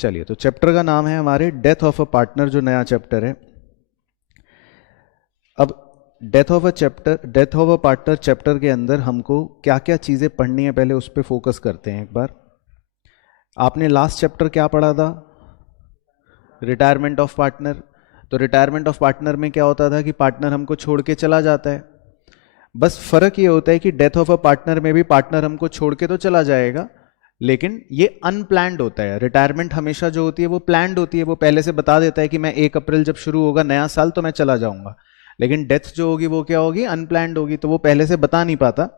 चलिए, तो चैप्टर का नाम है हमारे डेथ ऑफ अ पार्टनर, जो नया चैप्टर है। अब death of a partner chapter के अंदर हमको क्या क्या चीज़ें पढ़नी है, पहले उस पर फोकस करते हैं एक बार। आपने लास्ट चैप्टर क्या पढ़ा था? Retirement of partner. तो रिटायरमेंट ऑफ पार्टनर में क्या होता था कि पार्टनर हमको छोड़ के चला जाता है। बस फर्क ये होता है कि डेथ ऑफ अ पार्टनर में भी पार्टनर हमको छोड़ के तो चला जाएगा, लेकिन ये अनप्लैंड होता है। रिटायरमेंट हमेशा जो होती है वो प्लैंड होती है, वो पहले से बता देता है कि मैं 1 अप्रैल जब शुरू होगा नया साल तो मैं चला जाऊंगा। लेकिन डेथ जो होगी वो क्या होगी? अनप्लैंड होगी, तो वो पहले से बता नहीं पाता।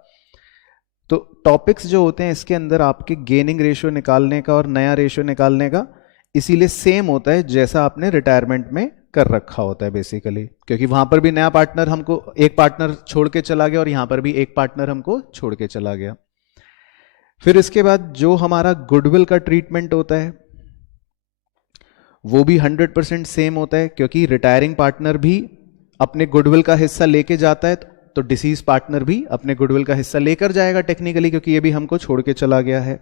तो टॉपिक्स जो होते हैं इसके अंदर आपके गेनिंग रेशियो निकालने का और नया रेशियो निकालने का इसीलिए सेम होता है जैसा आपने रिटायरमेंट में कर रखा होता है बेसिकली, क्योंकि वहां पर भी नया पार्टनर हमको, एक पार्टनर छोड़ के चला गया और यहां पर भी एक पार्टनर हमको छोड़ के चला गया। फिर इसके बाद जो हमारा गुडविल का ट्रीटमेंट होता है वो भी 100% सेम होता है, क्योंकि रिटायरिंग पार्टनर भी अपने गुडविल का हिस्सा लेके जाता है, तो डिसीज पार्टनर भी अपने गुडविल का हिस्सा लेकर जाएगा टेक्निकली, क्योंकि ये भी हमको छोड़ के चला गया है।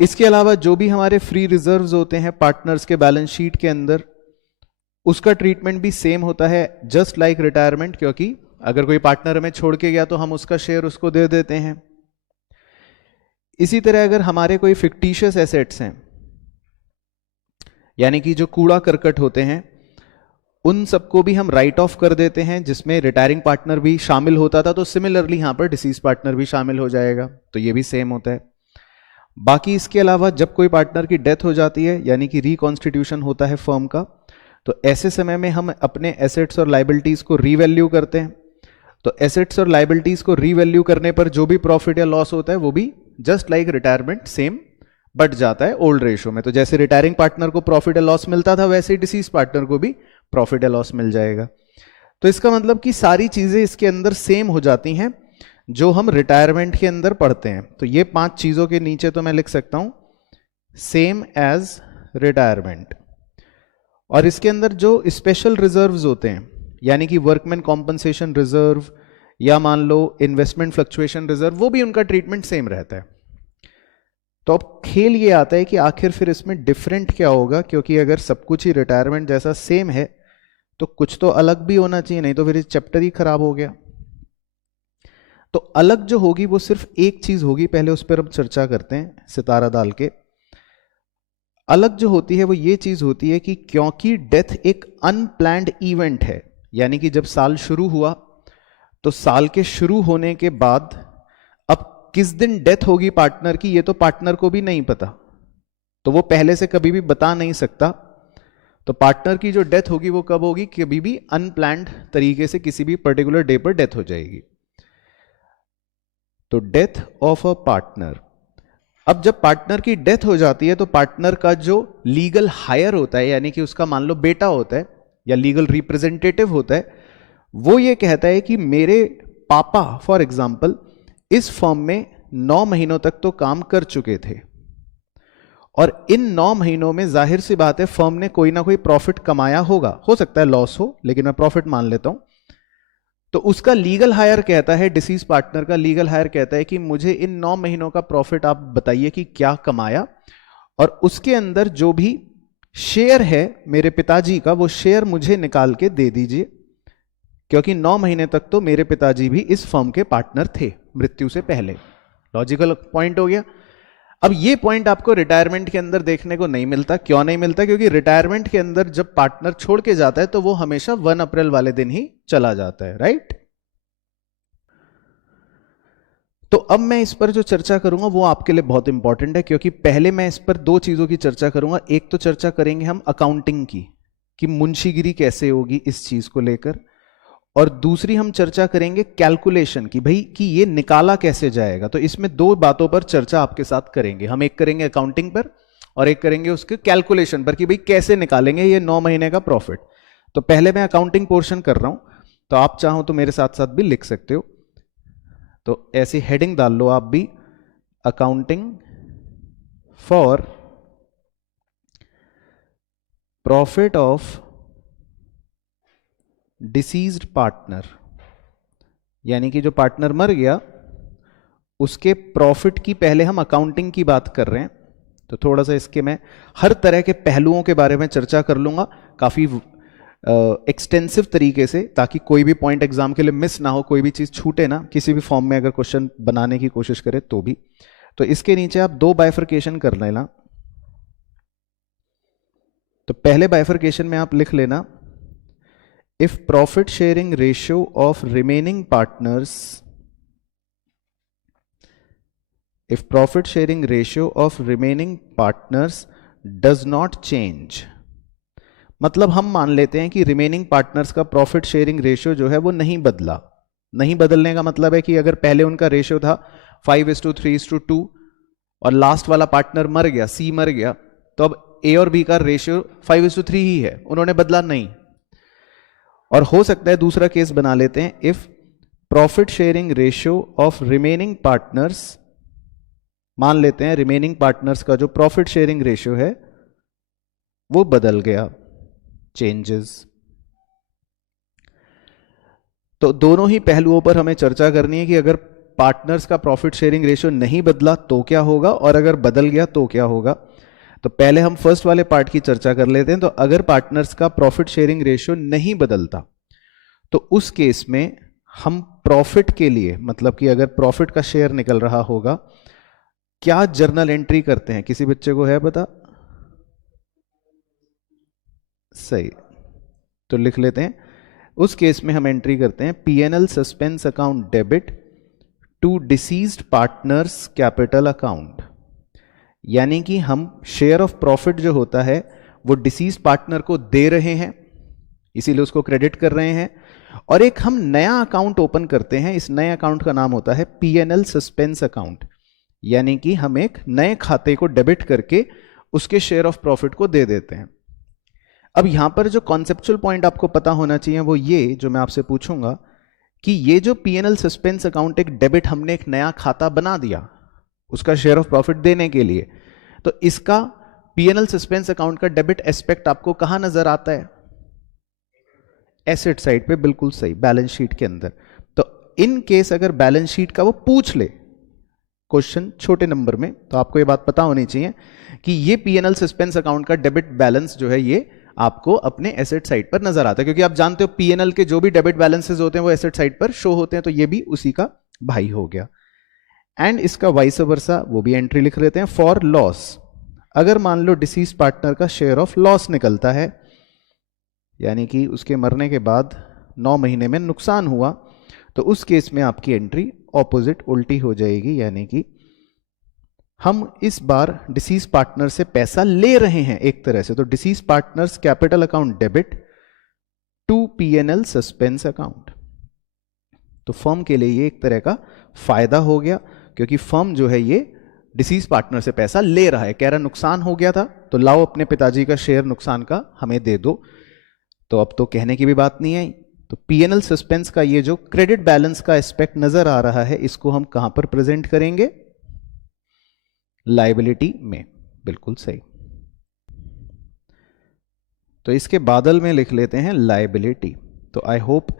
इसके अलावा जो भी हमारे फ्री रिजर्व्स होते हैं पार्टनर्स के बैलेंस शीट के अंदर, उसका ट्रीटमेंट भी सेम होता है जस्ट लाइक रिटायरमेंट, क्योंकि अगर कोई पार्टनर हमें छोड़ के गया तो हम उसका शेयर उसको दे देते हैं। इसी तरह अगर हमारे कोई फिक्टिशियस एसेट्स हैं, यानी कि जो कूड़ा करकट होते हैं, उन सबको भी हम राइट ऑफ कर देते हैं, जिसमें रिटायरिंग पार्टनर भी शामिल होता था, तो सिमिलरली यहां पर डिसीज पार्टनर भी शामिल हो जाएगा, तो ये भी सेम होता है। बाकी इसके अलावा जब कोई पार्टनर की डेथ हो जाती है, यानी कि रिकॉन्स्टिट्यूशन होता है फर्म का, तो ऐसे समय में हम अपने एसेट्स और लाइबिलिटीज को रीवैल्यू करते हैं। तो एसेट्स और लाइबिलिटीज को रीवैल्यू करने पर जो भी प्रॉफिट या लॉस होता है वो भी जस्ट लाइक रिटायरमेंट सेम बढ़ जाता है ओल्ड रेशियो में। तो जैसे रिटायरिंग पार्टनर को प्रॉफिट या लॉस मिलता था, वैसे ही डिसीज पार्टनर को भी प्रॉफिट या लॉस मिल जाएगा। तो इसका मतलब कि सारी चीजें इसके अंदर सेम हो जाती हैं जो हम रिटायरमेंट के अंदर पढ़ते हैं। तो ये 5 चीजों के नीचे तो मैं लिख सकता हूं सेम एज रिटायरमेंट। और इसके अंदर जो स्पेशल रिजर्व्स होते हैं, यानी कि वर्कमैन कॉम्पनसेशन रिजर्व या मान लो इन्वेस्टमेंट फ्लक्चुएशन रिजर्व, वो भी उनका ट्रीटमेंट सेम रहता है। तो अब खेल ये आता है कि आखिर फिर इसमें डिफरेंट क्या होगा, क्योंकि अगर सब कुछ ही रिटायरमेंट जैसा सेम है तो कुछ तो अलग भी होना चाहिए, नहीं तो फिर इस चैप्टर ही खराब हो गया। तो अलग जो होगी वो सिर्फ एक चीज होगी, पहले उस पर हम चर्चा करते हैं सितारा डाल के। अलग जो होती है वो ये चीज होती है कि क्योंकि डेथ एक अनप्लैंड इवेंट है, यानी कि जब साल शुरू हुआ तो साल के शुरू होने के बाद अब किस दिन डेथ होगी पार्टनर की, ये तो पार्टनर को भी नहीं पता, तो वो पहले से कभी भी बता नहीं सकता। तो पार्टनर की जो डेथ होगी वो कब होगी? कभी भी अनप्लैंड तरीके से किसी भी पर्टिकुलर डे पर डेथ हो जाएगी। तो डेथ ऑफ अ पार्टनर, अब जब पार्टनर की डेथ हो जाती है तो पार्टनर का जो लीगल हायर होता है, यानी कि उसका मान लो बेटा होता है या लीगल रिप्रेजेंटेटिव होता है, वो ये कहता है कि मेरे पापा फॉर एग्जांपल इस फर्म में 9 महीनों तक तो काम कर चुके थे, और इन 9 महीनों में जाहिर सी बात है फर्म ने कोई ना कोई प्रॉफिट कमाया होगा, हो सकता है लॉस हो, लेकिन मैं प्रॉफिट मान लेता हूं। तो उसका लीगल हायर कहता है, डिसीज पार्टनर का लीगल हायर कहता है कि मुझे इन 9 महीनों का प्रॉफिट आप बताइए कि क्या कमाया, और उसके अंदर जो भी शेयर है मेरे पिताजी का, वो शेयर मुझे निकाल के दे दीजिए, क्योंकि 9 महीने तक तो मेरे पिताजी भी इस फर्म के पार्टनर थे मृत्यु से पहले। लॉजिकल पॉइंट हो गया। अब ये पॉइंट आपको रिटायरमेंट के अंदर देखने को नहीं मिलता। क्यों नहीं मिलता? क्योंकि रिटायरमेंट के अंदर जब पार्टनर छोड़ के जाता है तो वो हमेशा 1 अप्रैल वाले दिन ही चला जाता है, राइट? तो अब मैं इस पर जो चर्चा करूंगा वो आपके लिए बहुत इंपॉर्टेंट है, क्योंकि पहले मैं इस पर 2 चीजों की चर्चा करूंगा। एक तो चर्चा करेंगे हम अकाउंटिंग की, कि मुंशीगिरी कैसे होगी इस चीज को लेकर, और दूसरी हम चर्चा करेंगे कैलकुलेशन की, भाई कि ये निकाला कैसे जाएगा। तो इसमें 2 बातों पर चर्चा आपके साथ करेंगे हम। एक करेंगे अकाउंटिंग पर और एक करेंगे उसके कैलकुलेशन पर, कि भाई कैसे निकालेंगे ये 9 महीने का प्रॉफिट। तो पहले मैं अकाउंटिंग पोर्शन कर रहा हूं, तो आप चाहो तो मेरे साथ साथ भी लिख सकते हो। तो ऐसी हेडिंग डाल लो आप भी, accounting for profit of deceased partner, यानी कि जो पार्टनर मर गया उसके प्रॉफिट की पहले हम अकाउंटिंग की बात कर रहे हैं। तो थोड़ा सा इसके मैं हर तरह के पहलुओं के बारे में चर्चा कर लूंगा काफ़ी एक्सटेंसिव तरीके से, ताकि कोई भी पॉइंट एग्जाम के लिए मिस ना हो, कोई भी चीज़ छूटे ना, किसी भी फॉर्म में अगर क्वेश्चन बनाने की कोशिश करें तो भी। तो इसके नीचे आप 2 बाइफरकेशन कर लेना। तो पहले बाइफरकेशन में आप लिख लेना, if profit sharing ratio of remaining partners, if profit sharing ratio of remaining partners does not change, मतलब हम मान लेते हैं कि रिमेनिंग पार्टनर्स का प्रॉफिट शेयरिंग रेशियो जो है वो नहीं बदला। नहीं बदलने का मतलब है कि अगर पहले उनका रेशियो था 5:3:2 और लास्ट वाला पार्टनर मर गया, सी मर गया, तो अब ए और बी का रेशियो 5:3 ही है, उन्होंने बदला नहीं। और हो सकता है दूसरा केस बना लेते हैं, if profit sharing ratio of remaining partners, मान लेते हैं रिमेनिंग पार्टनर्स का जो प्रॉफिट शेयरिंग रेशियो है वो बदल गया, चेंजेस। तो दोनों ही पहलुओं पर हमें चर्चा करनी है कि अगर पार्टनर्स का प्रॉफिट शेयरिंग रेशियो नहीं बदला तो क्या होगा, और अगर बदल गया तो क्या होगा। तो पहले हम फर्स्ट वाले पार्ट की चर्चा कर लेते हैं। तो अगर पार्टनर्स का प्रॉफिट शेयरिंग रेशियो नहीं बदलता तो उस केस में हम प्रॉफिट के लिए, मतलब कि अगर प्रॉफिट का शेयर निकल रहा होगा, क्या जर्नल एंट्री करते हैं? किसी बच्चे को है पता? सही, तो लिख लेते हैं। उस केस में हम एंट्री करते हैं P&L suspense account debit to deceased partners capital account, यानी कि हम शेयर ऑफ प्रॉफिट जो होता है वो डिसीज्ड पार्टनर को दे रहे हैं, इसीलिए उसको क्रेडिट कर रहे हैं। और एक हम नया अकाउंट ओपन करते हैं, इस नए अकाउंट का नाम होता है P&L सस्पेंस अकाउंट, यानी कि हम एक नए खाते को डेबिट करके उसके शेयर ऑफ प्रॉफिट को दे देते हैं। अब यहां पर जो कॉन्सेप्चुअल पॉइंट आपको पता होना चाहिए वो ये, जो मैं आपसे पूछूंगा कि ये जो P&L सस्पेंस अकाउंट एक डेबिट, हमने एक नया खाता बना दिया उसका शेयर ऑफ प्रॉफिट देने के लिए, तो इसका P&L सस्पेंस अकाउंट का डेबिट एस्पेक्ट आपको कहां नजर आता है? एसेट साइड पे, बिल्कुल सही, बैलेंस शीट के अंदर। तो इन केस अगर बैलेंस शीट का वो पूछ ले क्वेश्चन छोटे नंबर में, तो आपको ये बात पता होनी चाहिए कि ये P&L सस्पेंस अकाउंट का डेबिट बैलेंस जो है ये आपको अपने एसेट साइड पर नजर आता है, क्योंकि आप जानते हो P&L के जो भी डेबिट बैलेंसेस होते हैं वो एसेट साइड पर शो होते हैं, तो ये भी उसी का भाई हो गया। एंड इसका वाइस वर्सा वो भी एंट्री लिख लेते हैं। फॉर लॉस, अगर मान लो डिसीज पार्टनर का शेयर ऑफ लॉस निकलता है, यानी कि उसके मरने के बाद 9 महीने में नुकसान हुआ, तो उस केस में आपकी एंट्री ऑपोजिट, उल्टी हो जाएगी, यानी कि हम इस बार डिसीज पार्टनर से पैसा ले रहे हैं एक तरह से। तो deceased partners capital account debit to P&L suspense account. तो फर्म के लिए ये एक तरह का फायदा हो गया, क्योंकि फर्म जो है ये डिसीज पार्टनर से पैसा ले रहा है, कह रहा नुकसान हो गया था तो लाओ अपने पिताजी का शेयर नुकसान का हमें दे दो। तो अब तो कहने की भी बात नहीं है। तो P&L सस्पेंस का ये जो क्रेडिट बैलेंस का एस्पेक्ट नजर आ रहा है, इसको हम कहां पर प्रेजेंट करेंगे? लायबिलिटी में, बिल्कुल सही। तो इसके बादल में लिख लेते हैं लायबिलिटी। तो आई होप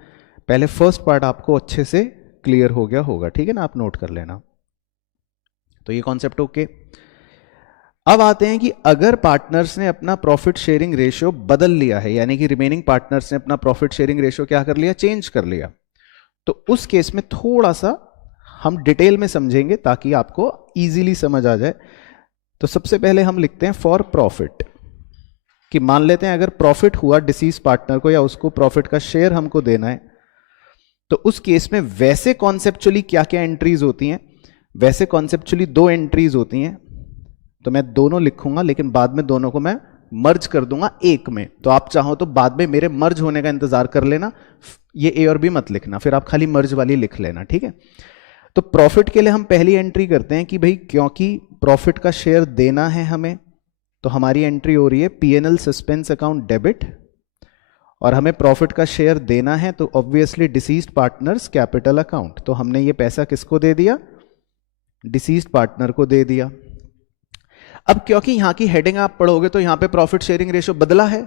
पहले फर्स्ट पार्ट आपको अच्छे से क्लियर हो गया होगा, ठीक है ना? आप नोट कर लेना। तो ये कॉन्सेप्ट ओके। अब आते हैं कि अगर पार्टनर्स ने अपना प्रॉफिट शेयरिंग रेशियो बदल लिया है, यानी कि रिमेनिंग पार्टनर्स ने अपना प्रॉफिट शेयरिंग रेशियो क्या कर लिया? चेंज कर लिया। तो उस केस में थोड़ा सा हम डिटेल में समझेंगे ताकि आपको इजीली समझ आ जाए। तो सबसे पहले हम लिखते हैं फॉर प्रॉफिट, कि मान लेते हैं अगर प्रॉफिट हुआ डिसीज पार्टनर को, या उसको प्रॉफिट का शेयर हमको देना है, तो उस केस में वैसे कॉन्सेप्चुअली क्या क्या एंट्रीज होती हैं? वैसे कॉन्सेप्चुअली 2 एंट्रीज होती हैं। तो मैं दोनों लिखूंगा, लेकिन बाद में दोनों को मैं मर्ज कर दूंगा एक में। तो आप चाहो तो बाद में मेरे मर्ज होने का इंतजार कर लेना, ये ए और बी मत लिखना, फिर आप खाली मर्ज वाली लिख लेना, ठीक है? तो प्रॉफिट के लिए हम पहली एंट्री करते हैं कि भाई क्योंकि प्रॉफिट का शेयर देना है हमें, तो हमारी एंट्री हो रही है P&L सस्पेंस अकाउंट डेबिट, और हमें प्रॉफिट का शेयर देना है तो obviously deceased partners capital account. तो हमने ये पैसा किसको दे दिया? डिसीज्ड पार्टनर को दे दिया। अब क्योंकि यहां की हेडिंग आप पढ़ोगे तो यहां पे प्रॉफिट शेयरिंग रेशियो बदला है,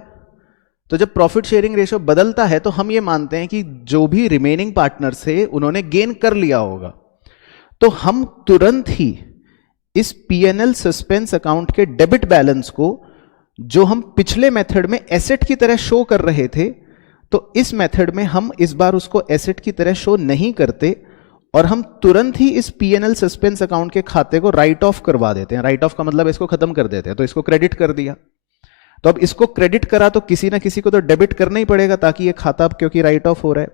तो जब प्रॉफिट शेयरिंग रेशियो बदलता है तो हम ये मानते हैं कि जो भी रिमेनिंग पार्टनर्स थे उन्होंने गेन कर लिया होगा। तो हम तुरंत ही इस पीएनएल सस्पेंस अकाउंट के डेबिट बैलेंस को जो हम पिछले मेथड में एसेट की तरह शो कर रहे थे, तो इस मेथड में हम इस बार उसको एसेट की तरह शो नहीं करते और हम तुरंत ही इस पीएनएल सस्पेंस अकाउंट के खाते को राइट ऑफ करवा देते हैं। राइट ऑफ का मतलब इसको खत्म कर देते हैं, तो इसको क्रेडिट कर दिया। तो अब इसको क्रेडिट करा तो किसी ना किसी को तो डेबिट करना ही पड़ेगा, ताकि ये खाता अब क्योंकि राइट ऑफ हो रहा है,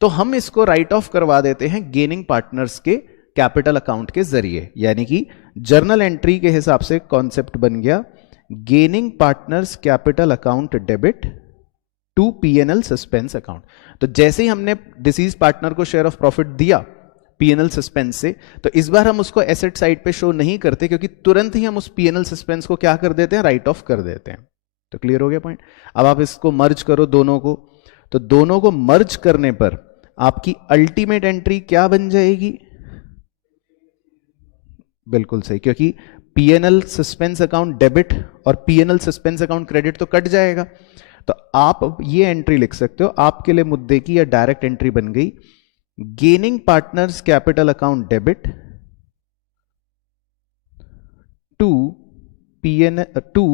तो हम इसको राइट ऑफ करवा देते हैं गेनिंग पार्टनर्स के कैपिटल अकाउंट के जरिए। यानी कि जर्नल एंट्री के हिसाब से कॉन्सेप्ट बन गया gaining partners capital account debit to PNL suspense account. तो जैसे ही हमने डिसीज पार्टनर को शेयर ऑफ प्रॉफिट दिया पीएनएल सस्पेंस से, तो इस बार हम उसको एसेट साइड पे शो नहीं करते, क्योंकि तुरंत ही हम उस पीएनएल सस्पेंस को क्या कर देते हैं, राइट ऑफ कर देते हैं। तो क्लियर हो गया पॉइंट। अब आप इसको मर्ज करो दोनों को, तो दोनों को मर्ज करने पर आपकी अल्टीमेट एंट्री क्या बन जाएगी? बिल्कुल सही, क्योंकि पीएनएल सस्पेंस अकाउंट डेबिट और पीएनएल सस्पेंस अकाउंट क्रेडिट तो कट जाएगा। तो आप ये एंट्री लिख सकते हो, आपके लिए मुद्दे की या डायरेक्ट एंट्री बन गई gaining partners capital account debit to PNL to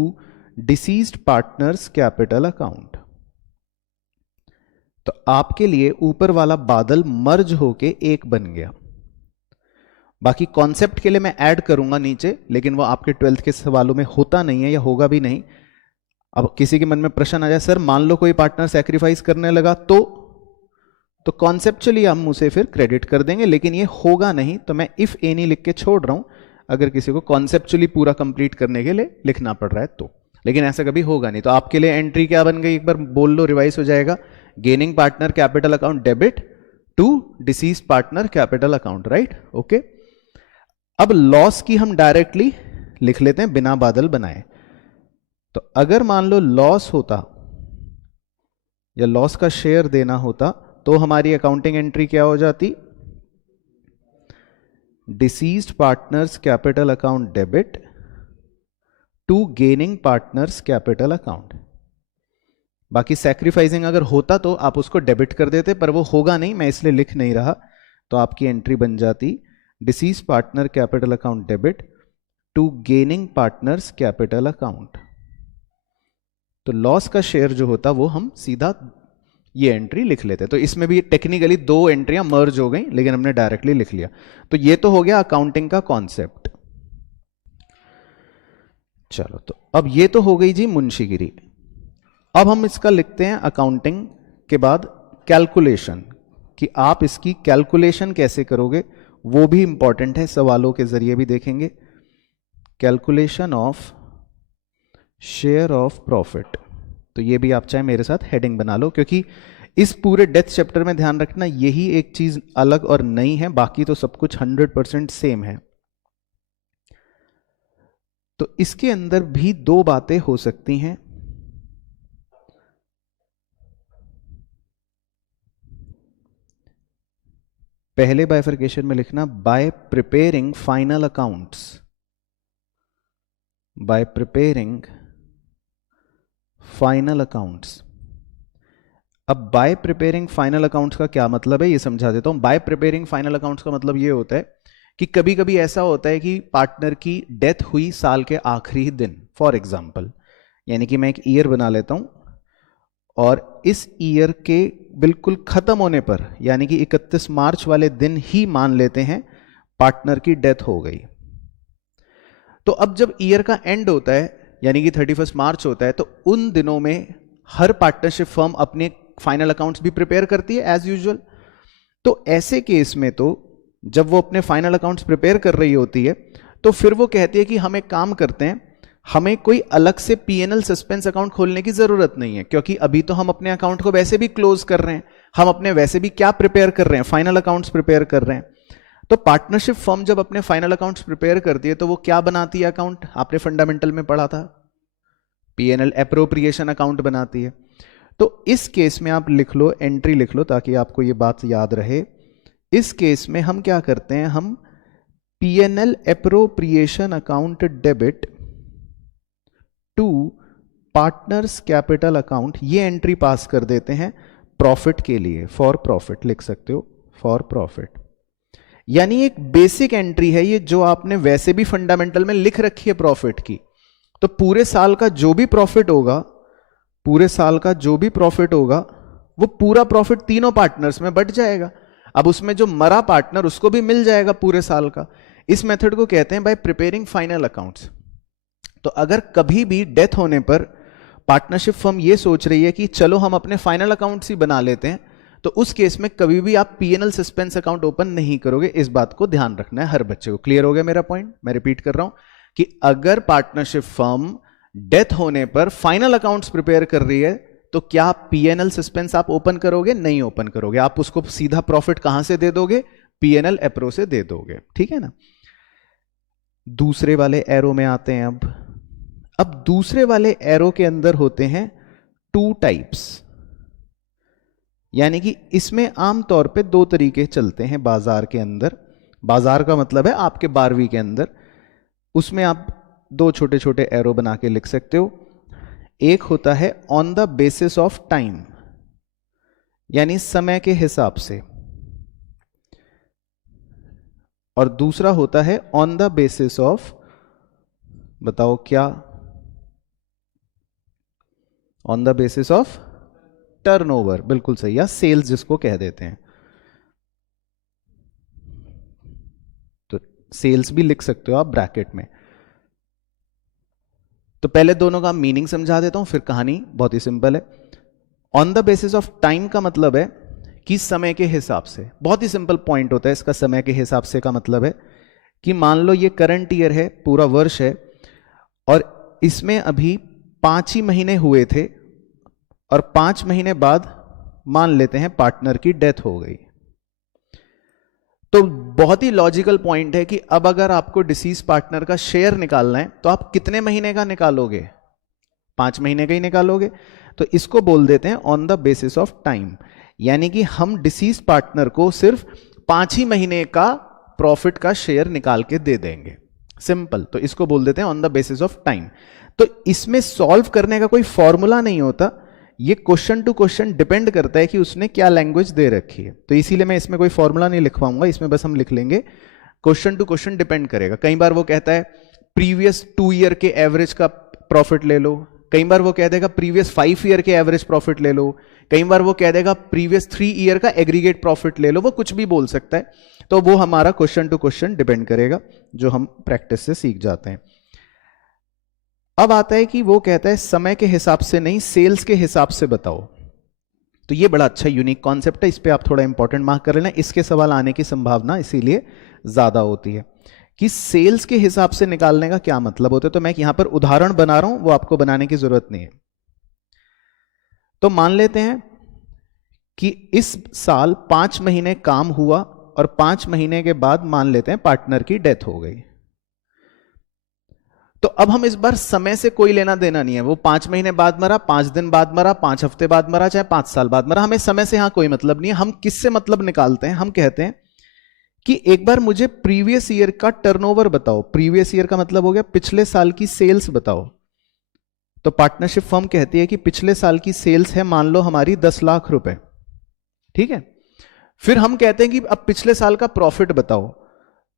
deceased partners capital account. तो आपके लिए ऊपर वाला बादल मर्ज होके एक बन गया। बाकी कॉन्सेप्ट के लिए मैं ऐड करूंगा नीचे, लेकिन वो आपके 12th के सवालों में होता नहीं है या होगा भी नहीं। अब किसी के मन में प्रश्न आ जाए, सर मान लो कोई पार्टनर सैक्रिफाइस करने लगा तो कॉन्सेप्चुअली हम उसे फिर क्रेडिट कर देंगे, लेकिन ये होगा नहीं। तो मैं इफ एनी लिख के छोड़ रहा हूं, अगर किसी को कॉन्सेप्चुअली पूरा कंप्लीट करने के लिए लिखना पड़ रहा है तो, लेकिन ऐसा कभी होगा नहीं। तो आपके लिए एंट्री क्या बन गई, एक बार बोल लो, रिवाइज हो जाएगा। Gaining partner capital account debit to deceased partner capital account, right, okay. अब लॉस की हम डायरेक्टली लिख लेते हैं बिना बादल बनाए। तो अगर मान लो लॉस होता या लॉस का शेयर देना होता, तो हमारी अकाउंटिंग एंट्री क्या हो जाती? Deceased partners capital account debit to gaining partners capital account. बाकी सैक्रिफाइसिंग अगर होता तो आप उसको डेबिट कर देते, पर वो होगा नहीं, मैं इसलिए लिख नहीं रहा। तो आपकी एंट्री बन जाती deceased partner capital account debit to gaining partners capital account. तो लॉस का शेयर जो होता वो हम सीधा ये एंट्री लिख लेते। तो इसमें भी टेक्निकली दो एंट्रियां मर्ज हो गई, लेकिन हमने डायरेक्टली लिख लिया। तो ये तो हो गया अकाउंटिंग का कॉन्सेप्ट। चलो, तो अब ये तो हो गई जी मुंशीगिरी। अब हम इसका लिखते हैं अकाउंटिंग के बाद कैलकुलेशन, कि आप इसकी कैलकुलेशन कैसे करोगे, वो भी इंपॉर्टेंट है, सवालों के जरिए भी देखेंगे। Calculation of share of profit. तो ये भी आप चाहे मेरे साथ हेडिंग बना लो, क्योंकि इस पूरे डेथ चैप्टर में ध्यान रखना यही एक चीज अलग और नई है, बाकी तो सब कुछ 100% सेम है। तो इसके अंदर भी दो बातें हो सकती हैं। पहले बाइफरकेशन में लिखना bye preparing final accounts, bye preparing final accounts. अब बाय प्रिपेयरिंग फाइनल अकाउंट्स का क्या मतलब है ये समझा देता हूं। बाय प्रिपेयरिंग फाइनल अकाउंट्स का मतलब ये होता है कि कभी कभी ऐसा होता है कि पार्टनर की डेथ हुई साल के आखिरी दिन, फॉर एग्जाम्पल, यानी कि मैं एक ईयर बना लेता हूं और इस ईयर के बिल्कुल खत्म होने पर, यानी कि 31 मार्च वाले दिन ही मान लेते हैं पार्टनर की डेथ हो गई। तो अब जब ईयर का एंड होता है, यानी कि 31 मार्च होता है, तो उन दिनों में हर पार्टनरशिप फर्म अपने फाइनल अकाउंट्स भी प्रिपेयर करती है एज यूजुअल। तो ऐसे केस में तो जब वो अपने फाइनल अकाउंट्स प्रिपेयर कर रही होती है, तो फिर वो कहती है कि हम एक काम करते हैं, हमें कोई अलग से पीएनएल सस्पेंस अकाउंट खोलने की जरूरत नहीं है, क्योंकि अभी तो हम अपने अकाउंट को वैसे भी क्लोज कर रहे हैं, हम अपने वैसे भी क्या प्रिपेयर कर रहे हैं, फाइनल अकाउंट्स प्रिपेयर कर रहे हैं। तो पार्टनरशिप फर्म जब अपने फाइनल अकाउंट्स प्रिपेयर करती है, तो वो क्या बनाती है अकाउंट, आपने फंडामेंटल में पढ़ा था, पीएनएल एप्रोप्रिएशन अकाउंट बनाती है। तो इस केस में आप लिख लो, एंट्री लिख लो, ताकि आपको ये बात याद रहे। इस केस में हम क्या करते हैं, हम PNL appropriation account debit to partners capital account, ये एंट्री पास कर देते हैं प्रॉफिट के लिए, फॉर प्रॉफिट लिख सकते हो, फॉर प्रॉफिट। यानी एक बेसिक एंट्री है ये, जो आपने वैसे भी फंडामेंटल में लिख रखी है प्रॉफिट की। तो पूरे साल का जो भी प्रॉफिट होगा, पूरे साल का जो भी प्रॉफिट होगा, वो पूरा प्रॉफिट तीनों पार्टनर्स में बट जाएगा। अब उसमें जो मरा पार्टनर उसको भी मिल जाएगा पूरे साल का। इस मेथड को कहते हैं बाय प्रिपेयरिंग फाइनल अकाउंट्स। तो अगर कभी भी डेथ होने पर पार्टनरशिप फर्म ये सोच रही है कि चलो हम अपने फाइनल अकाउंट्स ही बना लेते हैं, तो उस केस में कभी भी आप पीएनएल सस्पेंस अकाउंट ओपन नहीं करोगे। इस बात को ध्यान रखना है हर बच्चे को। क्लियर हो गया मेरा पॉइंट? मैं रिपीट कर रहा हूं कि अगर पार्टनरशिप फर्म डेथ होने पर फाइनल अकाउंट्स प्रिपेयर कर रही है, तो क्या पीएनएल सस्पेंस आप ओपन करोगे? नहीं ओपन करोगे। आप उसको सीधा प्रॉफिट कहां से दे दोगे? पीएनएल एप्रो से दे दोगे। ठीक है ना। दूसरे वाले एरो में आते हैं। अब दूसरे वाले एरो के अंदर होते हैं टू टाइप्स, यानी कि इसमें आमतौर पे दो तरीके चलते हैं बाजार के अंदर। बाजार का मतलब है आपके 12वीं के अंदर। उसमें आप दो छोटे छोटे एरो बना के लिख सकते हो। एक होता है on the basis of time, यानी समय के हिसाब से, और दूसरा होता है ऑन द बेसिस ऑफ, बताओ क्या? On the basis of turnover, बिल्कुल सही, या सेल्स जिसको कह देते हैं। तो सेल्स भी लिख सकते हो आप ब्रैकेट में। तो पहले दोनों का मीनिंग समझा देता हूं, फिर कहानी बहुत ही सिंपल है। On the basis of time का मतलब है कि समय के हिसाब से। बहुत ही सिंपल पॉइंट होता है इसका। समय के हिसाब से का मतलब है कि मान लो ये करंट ईयर है, पूरा वर्ष है, और इसमें अभी 5 ही महीने हुए थे, और 5 महीने बाद मान लेते हैं पार्टनर की डेथ हो गई। तो बहुत ही लॉजिकल पॉइंट है कि अब अगर आपको डिसीज पार्टनर का शेयर निकालना है, तो आप कितने महीने का निकालोगे? 5 महीने का ही निकालोगे। तो इसको बोल देते हैं on the basis of time, यानी कि हम डिसीज पार्टनर को सिर्फ 5 ही महीने का प्रॉफिट का शेयर निकाल के दे देंगे। सिंपल। तो इसको बोल देते हैं on the basis of time. तो इसमें सॉल्व करने का कोई फॉर्मूला नहीं होता, ये क्वेश्चन टू क्वेश्चन डिपेंड करता है कि उसने क्या लैंग्वेज दे रखी है। तो इसीलिए मैं इसमें कोई फॉर्मूला नहीं लिखवाऊंगा, इसमें बस हम लिख लेंगे क्वेश्चन टू क्वेश्चन डिपेंड करेगा। कई बार वो कहता है प्रीवियस 2 ईयर के एवरेज का प्रॉफिट ले लो, कई बार वो कह देगा प्रीवियस 5 ईयर के एवरेज प्रॉफिट ले लो, कई बार वो कह देगा प्रीवियस 3 ईयर का एग्रीगेट प्रॉफिट ले लो। वो कुछ भी बोल सकता है। तो वो हमारा क्वेश्चन टू क्वेश्चन डिपेंड करेगा, जो हम प्रैक्टिस से सीख जाते हैं। अब आता है कि वो कहता है समय के हिसाब से नहीं, सेल्स के हिसाब से बताओ। तो ये बड़ा अच्छा यूनिक कॉन्सेप्ट है, इस पे आप थोड़ा इंपॉर्टेंट मार्क कर लेना। इसके सवाल आने की संभावना इसीलिए ज्यादा होती है कि सेल्स के हिसाब से निकालने का क्या मतलब होता है। तो मैं यहां पर उदाहरण बना रहा हूं, वो आपको बनाने की जरूरत नहीं है। तो मान लेते हैं कि इस साल 5 महीने काम हुआ, और 5 महीने के बाद मान लेते हैं पार्टनर की डेथ हो गई। तो अब हम इस बार समय से कोई लेना देना नहीं है। वो 5 महीने बाद मरा, 5 दिन बाद मरा, 5 हफ्ते बाद मरा, चाहे 5 साल बाद मरा, हमें समय से यहां कोई मतलब नहीं है। हम किससे मतलब निकालते हैं? हम कहते हैं कि एक बार मुझे प्रीवियस ईयर का टर्नओवर बताओ। प्रीवियस ईयर का मतलब हो गया पिछले साल की सेल्स बताओ। तो पार्टनरशिप फर्म कहती है कि पिछले साल की सेल्स है मान लो हमारी 10 लाख रुपए। ठीक है। फिर हम कहते हैं कि अब पिछले साल का प्रॉफिट बताओ।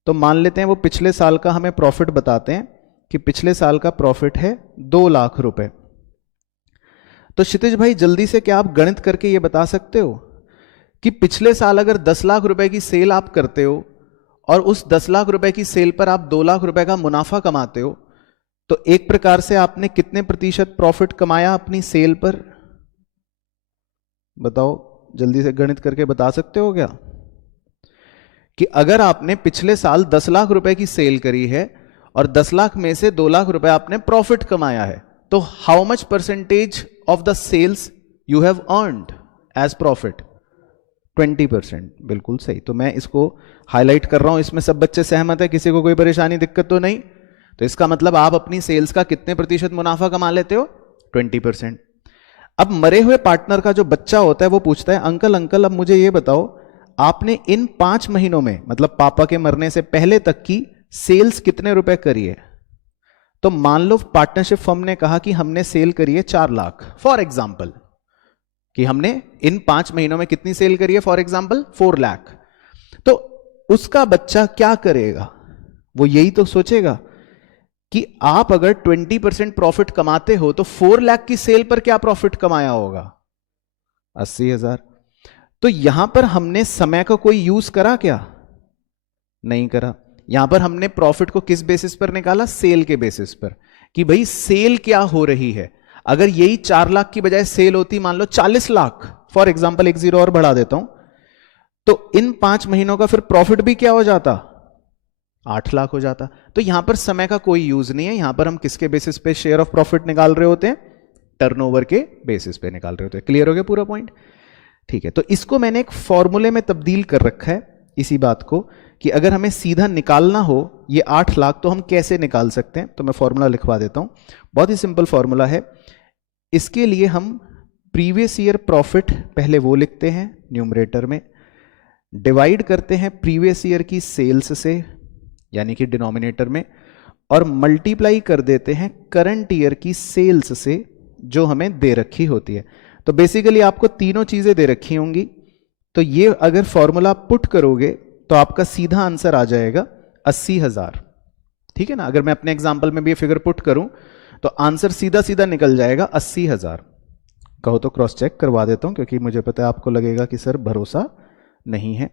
तो मान लेते हैं वो पिछले साल का हमें प्रॉफिट बताते हैं कि पिछले साल का प्रॉफिट है 2 लाख रुपए। तो क्षितिज भाई जल्दी से क्या आप गणित करके ये बता सकते हो कि पिछले साल अगर 10 लाख रुपए की सेल आप करते हो और उस 10 लाख रुपए की सेल पर आप 2 लाख रुपए का मुनाफा कमाते हो, तो एक प्रकार से आपने कितने प्रतिशत प्रॉफिट कमाया अपनी सेल पर? बताओ, जल्दी से गणित करके बता सकते हो क्या? कि अगर आपने पिछले साल 10 लाख रुपए की सेल करी है और 10 लाख में से 2 लाख रुपए आपने प्रॉफिट कमाया है, तो how much percentage of the sales you have earned as profit? 20%। बिल्कुल सही। तो मैं इसको हाईलाइट कर रहा हूं, इसमें सब बच्चे सहमत है? किसी को कोई परेशानी दिक्कत तो नहीं? तो इसका मतलब आप अपनी सेल्स का कितने प्रतिशत मुनाफा कमा लेते हो? 20%। अब मरे हुए पार्टनर का जो बच्चा होता है वो पूछता है अंकल अंकल अब मुझे ये बताओ, आपने इन 5 महीनों में, मतलब पापा के मरने से पहले तक की सेल्स कितने रुपए करी है? तो मान लो पार्टनरशिप फर्म ने कहा कि हमने सेल करी है 4 लाख, फॉर एग्जाम्पल, कि हमने इन 5 महीनों में कितनी सेल करी है? For example 4 lakh. तो उसका बच्चा क्या करेगा? वो यही तो सोचेगा कि आप अगर 20% प्रॉफिट कमाते हो तो 4 लाख की सेल पर क्या प्रॉफिट कमाया होगा? 80,000। तो यहां पर हमने समय का कोई यूज करा क्या? नहीं करा। यहां पर हमने प्रॉफिट को किस बेसिस पर निकाला? सेल के बेसिस पर, कि भाई सेल क्या हो रही है। अगर यही 4 लाख की बजाय सेल होती मान लो 40 लाख, फॉर एग्जाम्पल, एक जीरो और बढ़ा देता हूं, तो इन 5 महीनों का फिर प्रॉफिट भी क्या हो जाता? 8 लाख हो जाता। तो यहां पर समय का कोई यूज नहीं है। यहां पर हम किसके बेसिस पे शेयर ऑफ प्रॉफिट निकाल रहे होते हैं? टर्नओवर के बेसिस पे निकाल रहे होते हैं। क्लियर हो गया पूरा पॉइंट? ठीक है, तो इसको मैंने एक फॉर्मूले में तब्दील कर रखा है, इसी बात को, कि अगर हमें सीधा निकालना हो ये 8 लाख तो हम कैसे निकाल सकते हैं। तो मैं फॉर्मूला लिखवा देता हूं। बहुत ही सिंपल फॉर्मूला है। इसके लिए हम प्रीवियस ईयर प्रॉफिट पहले वो लिखते हैं न्यूमरेटर में, डिवाइड करते हैं प्रीवियस ईयर की सेल्स से यानी कि डिनोमिनेटर में, और मल्टीप्लाई कर देते हैं करंट ईयर की सेल्स से जो हमें दे रखी होती है। तो बेसिकली आपको तीनों चीजें दे रखी होंगी। तो ये अगर फॉर्मूला पुट करोगे तो आपका सीधा आंसर आ जाएगा 80,000। ठीक है ना? अगर मैं अपने एग्जांपल में भी ये फिगर पुट करूं तो आंसर सीधा सीधा निकल जाएगा 80,000। कहो तो क्रॉस चेक करवा देता हूं, क्योंकि मुझे पता है आपको लगेगा कि सर भरोसा नहीं है।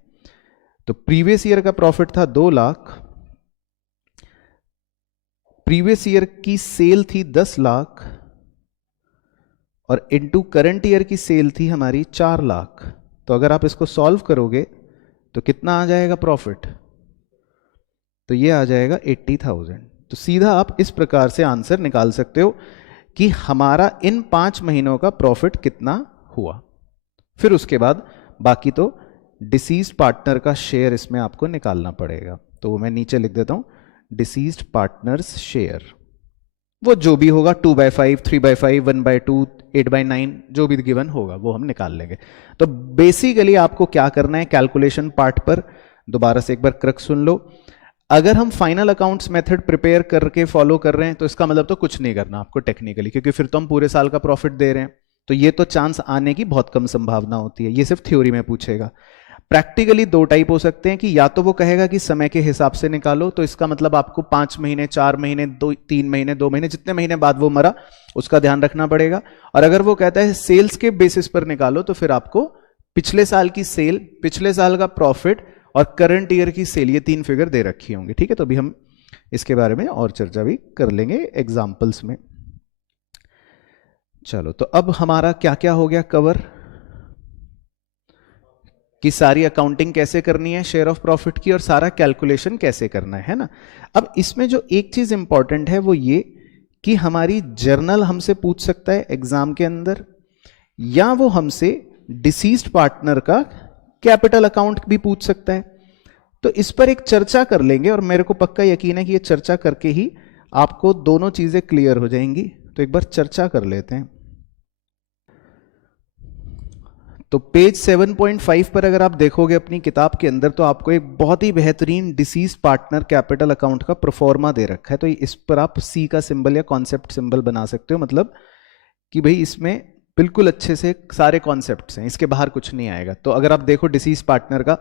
तो प्रीवियस ईयर का प्रॉफिट था 2 लाख, प्रीवियस ईयर की सेल थी 10 लाख, और इनटू करंट ईयर की सेल थी हमारी 4 लाख। तो अगर आप इसको सॉल्व करोगे तो कितना आ जाएगा प्रॉफिट? तो ये आ जाएगा 80,000। तो सीधा आप इस प्रकार से आंसर निकाल सकते हो कि हमारा इन 5 महीनों का प्रॉफिट कितना हुआ। फिर उसके बाद बाकी तो डिसीज्ड पार्टनर का शेयर इसमें आपको निकालना पड़ेगा। तो वो मैं नीचे लिख देता हूं, डिसीज्ड पार्टनर्स शेयर, वो जो भी होगा 2/5, 3/5, 1/2, 8/9, जो भी गिवन होगा वो हम निकाल लेंगे। तो बेसिकली आपको क्या करना है, कैलकुलेशन पार्ट पर दोबारा से एक बार क्रक्स सुन लो। अगर हम फाइनल अकाउंट्स मेथड प्रिपेयर करके फॉलो कर रहे हैं तो इसका मतलब तो कुछ नहीं करना आपको टेक्निकली, क्योंकि फिर तो हम पूरे साल का प्रॉफिट दे रहे हैं, तो ये तो चांस आने की बहुत कम संभावना होती है। ये सिर्फ थ्योरी में पूछेगा। प्रैक्टिकली 2 टाइप हो सकते हैं कि या तो वो कहेगा कि समय के हिसाब से निकालो, तो इसका मतलब आपको 5 महीने, 4 महीने, 3 महीने, 2 महीने, जितने महीने बाद वो मरा उसका ध्यान रखना पड़ेगा। और अगर वो कहता है सेल्स के बेसिस पर निकालो, तो फिर आपको पिछले साल की सेल, पिछले साल का प्रॉफिट और करंट ईयर की सेल, ये 3 फिगर दे रखी होंगी। ठीक है, तो अभी हम इसके बारे में और चर्चा भी कर लेंगे एग्जाम्पल्स में। चलो, तो अब हमारा क्या क्या हो गया कवर, कि सारी अकाउंटिंग कैसे करनी है शेयर ऑफ प्रॉफिट की, और सारा कैलकुलेशन कैसे करना है ना। अब इसमें जो एक चीज इंपॉर्टेंट है वो ये कि हमारी जर्नल हमसे पूछ सकता है एग्जाम के अंदर, या वो हमसे डिसीज्ड पार्टनर का कैपिटल अकाउंट भी पूछ सकता है। तो इस पर एक चर्चा कर लेंगे, और मेरे को पक्का यकीन है कि ये चर्चा करके ही आपको दोनों चीजें क्लियर हो जाएंगी। तो एक बार चर्चा कर लेते हैं। तो पेज 7.5 पर अगर आप देखोगे अपनी किताब के अंदर, तो आपको एक बहुत ही बेहतरीन डिसीज पार्टनर कैपिटल अकाउंट का प्रोफॉर्मा दे रखा है। तो इस पर आप सी का सिंबल या कॉन्सेप्ट सिंबल बना सकते हो, मतलब कि भाई इसमें बिल्कुल अच्छे से सारे कॉन्सेप्ट्स हैं, इसके बाहर कुछ नहीं आएगा। तो अगर आप देखो डिसीज पार्टनर का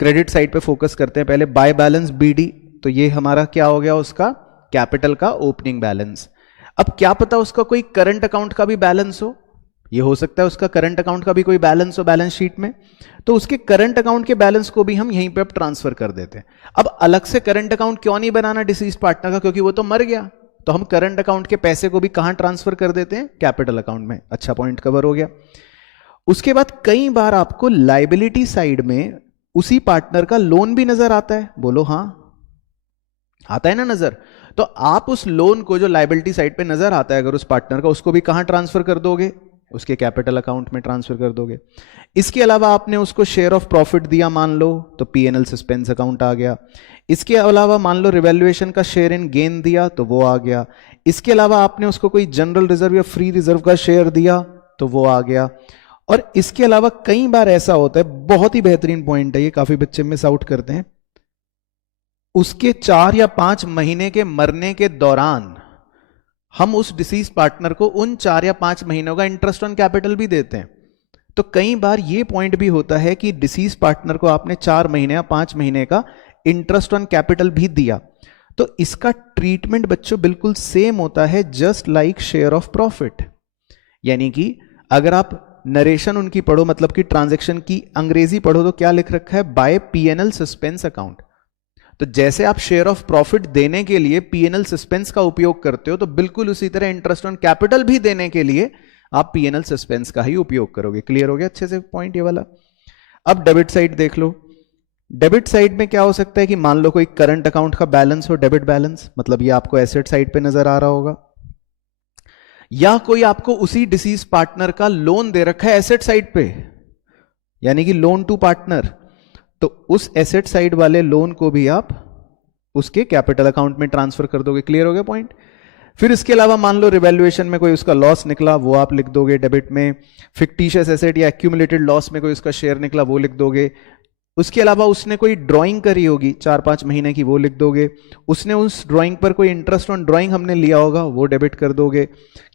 क्रेडिट साइड पे फोकस करते हैं पहले, बाय बैलेंस बीडी, तो ये हमारा क्या हो गया, उसका कैपिटल का ओपनिंग बैलेंस। अब क्या पता उसका कोई करंट अकाउंट का भी बैलेंस हो, ये हो सकता है उसका करंट अकाउंट का भी कोई बैलेंस हो बैलेंस शीट में, तो उसके करंट अकाउंट के बैलेंस को भी हम यहीं पे अब ट्रांसफर कर देते हैं। अब अलग से करंट अकाउंट क्यों नहीं बनाना डिसीज पार्टनर का, क्योंकि वो तो मर गया, तो हम करंट अकाउंट के पैसे को भी कहां ट्रांसफर कर देते हैं, कैपिटल अकाउंट में। अच्छा पॉइंट कवर हो गया। उसके बाद कई बार आपको लायबिलिटी साइड में उसी पार्टनर का लोन भी नजर आता है, बोलो हाँ, आता है ना नजर। तो आप उस लोन को जो लायबिलिटी साइड पे नजर आता है अगर उस पार्टनर का, उसको भी कहां ट्रांसफर कर दोगे, उसके कैपिटल अकाउंट में ट्रांसफर कर दोगे। इसके अलावा आपने उसको शेयर ऑफ प्रॉफिट दिया मान लो, तो पीएनएल सस्पेंस अकाउंट आ गया। इसके अलावा मान लो रिवैल्यूएशन का शेयर इन गेन दिया, तो वो आ गया। इसके अलावा आपने उसको कोई जनरल रिजर्व या फ्री रिजर्व का शेयर दिया, तो वो आ गया। और इसके अलावा कई बार ऐसा होता है, बहुत ही बेहतरीन पॉइंट है ये, काफी बच्चे मिस आउट करते हैं, उसके 4 या 5 महीने के मरने के दौरान हम उस डिसीज पार्टनर को उन 4 या 5 महीनों का इंटरेस्ट ऑन कैपिटल भी देते हैं। तो कई बार ये पॉइंट भी होता है कि डिसीज पार्टनर को आपने 4 महीने या 5 महीने का इंटरेस्ट ऑन कैपिटल भी दिया, तो इसका ट्रीटमेंट बच्चों बिल्कुल सेम होता है, just like share of profit. यानी कि अगर आप नरेशन उनकी पढ़ो, मतलब कि ट्रांजैक्शन की अंग्रेजी पढ़ो, तो क्या लिख रखा है, बाय पीएनएल सस्पेंस अकाउंट। तो जैसे आप शेयर ऑफ प्रॉफिट देने के लिए पीएनएल सस्पेंस का उपयोग करते हो, तो बिल्कुल उसी तरह इंटरेस्ट ऑन कैपिटल भी देने के लिए आप पीएनएल सस्पेंस का ही उपयोग करोगे। क्लियर हो गया अच्छे से पॉइंट ये वाला। अब डेबिट साइड देख लो। डेबिट साइड में क्या हो सकता है कि मान लो कोई करंट अकाउंट का बैलेंस हो, डेबिट बैलेंस, मतलब ये आपको एसेट साइड पे नजर आ रहा होगा, या कोई आपको उसी डिसीज पार्टनर का लोन दे रखा है एसेट साइड पे, यानी कि लोन टू पार्टनर, तो उस एसेट साइड वाले लोन को भी आप उसके कैपिटल अकाउंट में ट्रांसफर कर दोगे। क्लियर हो गया पॉइंट। फिर इसके अलावा मान लो रिवैल्यूएशन में कोई उसका लॉस निकला, वो आप लिख दोगे डेबिट में। फिक्टिशियस एसेट या एक्यूमुलेटेड लॉस में कोई उसका शेयर निकला, वो लिख दोगे। उसके अलावा उसने कोई ड्राइंग करी होगी 4-5 महीने की, वो लिख दोगे। उसने उस ड्राइंग पर कोई इंटरेस्ट ऑन ड्राइंग हमने लिया होगा, वो डेबिट कर दोगे।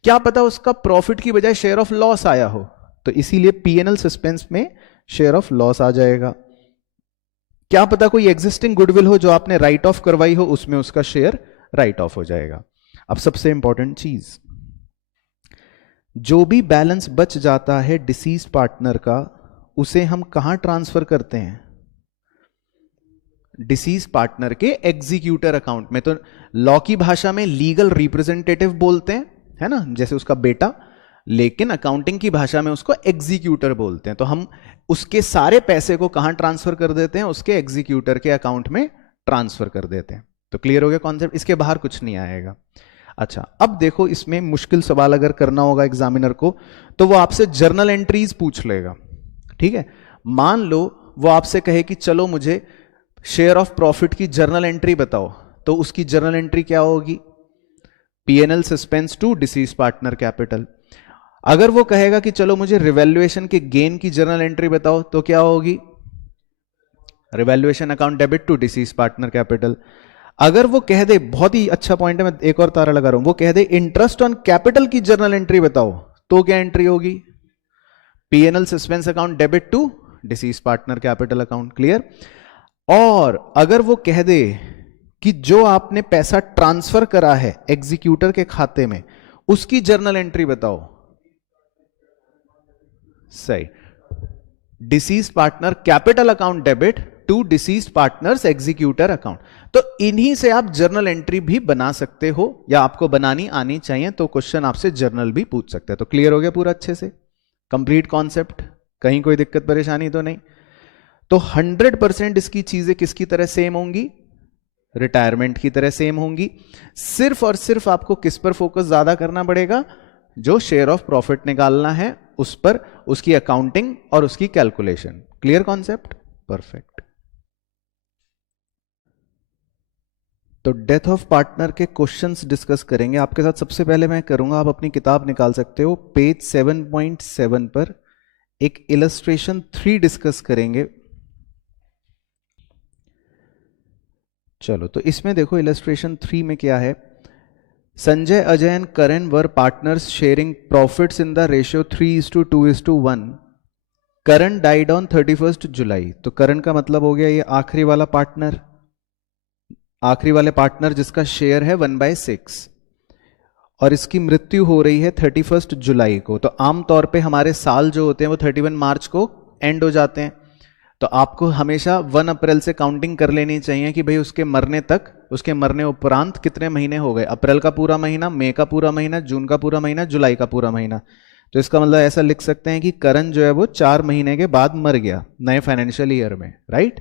क्या पता उसका प्रॉफिट की बजाय शेयर ऑफ लॉस आया हो, तो इसीलिए पीएनएल सस्पेंस में शेयर ऑफ लॉस आ जाएगा। क्या पता कोई एग्जिस्टिंग गुडविल हो जो आपने राइट ऑफ करवाई हो, उसमें उसका शेयर राइट ऑफ हो जाएगा। अब सबसे इंपॉर्टेंट चीज, जो भी बैलेंस बच जाता है डिसीज पार्टनर का, उसे हम कहां ट्रांसफर करते हैं, डिसीज पार्टनर के एग्जीक्यूटर अकाउंट में। तो लॉ की भाषा में लीगल रिप्रेजेंटेटिव बोलते हैं, है ना, जैसे उसका बेटा, लेकिन अकाउंटिंग की भाषा में उसको एग्जीक्यूटर बोलते हैं। तो हम उसके सारे पैसे को कहां ट्रांसफर कर देते हैं, उसके एग्जीक्यूटर के अकाउंट में ट्रांसफर कर देते हैं। तो क्लियर हो गया कॉन्सेप्ट, इसके बाहर कुछ नहीं आएगा। अच्छा, अब देखो इसमें मुश्किल सवाल अगर करना होगा एग्जामिनर को, तो वो आपसे जर्नल एंट्रीज पूछ लेगा। ठीक है, मान लो वो आपसे कहे कि चलो मुझे शेयर ऑफ प्रॉफिट की जर्नल एंट्री बताओ, तो उसकी जर्नल एंट्री क्या होगी, PNL suspense to deceased partner capital. अगर वो कहेगा कि चलो मुझे रिवैल्यूएशन के गेन की जर्नल एंट्री बताओ, तो क्या होगी, revaluation account debit to deceased partner capital. अगर वो कह दे, बहुत ही अच्छा पॉइंट है, मैं एक और तारा लगा रहा हूं, वो कह दे इंटरेस्ट ऑन कैपिटल की जर्नल एंट्री बताओ, तो क्या एंट्री होगी, PNL suspense account debit to deceased partner capital account. Clear. और अगर वो कह दे कि जो आपने पैसा ट्रांसफर करा है एग्जीक्यूटर के खाते में, उसकी जर्नल एंट्री बताओ, सही, deceased partner capital account debit to deceased partners executor account. तो इन्हीं से आप जर्नल एंट्री भी बना सकते हो, या आपको बनानी आनी चाहिए, तो क्वेश्चन आपसे जर्नल भी पूछ सकते हैं। तो क्लियर हो गया पूरा अच्छे से, कंप्लीट कॉन्सेप्ट, कहीं कोई दिक्कत परेशानी तो नहीं। तो 100% इसकी चीजें किसकी तरह सेम होंगी, रिटायरमेंट की तरह सेम होंगी। सिर्फ और सिर्फ आपको किस पर फोकस ज्यादा करना पड़ेगा, जो शेयर ऑफ प्रॉफिट निकालना है उस पर, उसकी अकाउंटिंग और उसकी कैलकुलेशन। Clear concept, perfect. तो डेथ ऑफ पार्टनर के क्वेश्चंस डिस्कस करेंगे आपके साथ। सबसे पहले मैं करूंगा, आप अपनी किताब निकाल सकते हो, पेज 7.7 पर एक इलस्ट्रेशन 3 डिस्कस करेंगे। चलो, तो इसमें देखो इलस्ट्रेशन 3 में क्या है, Sanjay, Ajay and Karan were partners sharing profits in the ratio 3:2:1। Karan died on 31 जुलाई। तो करण का मतलब हो गया ये आखिरी वाला पार्टनर, आखिरी वाले पार्टनर जिसका शेयर है 1/6, और इसकी मृत्यु हो रही है 31 जुलाई को। तो आमतौर पे हमारे साल जो होते हैं वो 31 मार्च को एंड हो जाते हैं। तो आपको हमेशा 1 अप्रैल से काउंटिंग कर लेनी चाहिए कि भाई उसके मरने तक, उसके मरने उपरांत कितने महीने हो गए, अप्रैल का पूरा महीना, मई का पूरा महीना, जून का पूरा महीना, जुलाई का पूरा महीना। तो इसका मतलब ऐसा लिख सकते हैं कि करण जो है वो 4 महीने के बाद मर गया नए फाइनेंशियल ईयर में, right.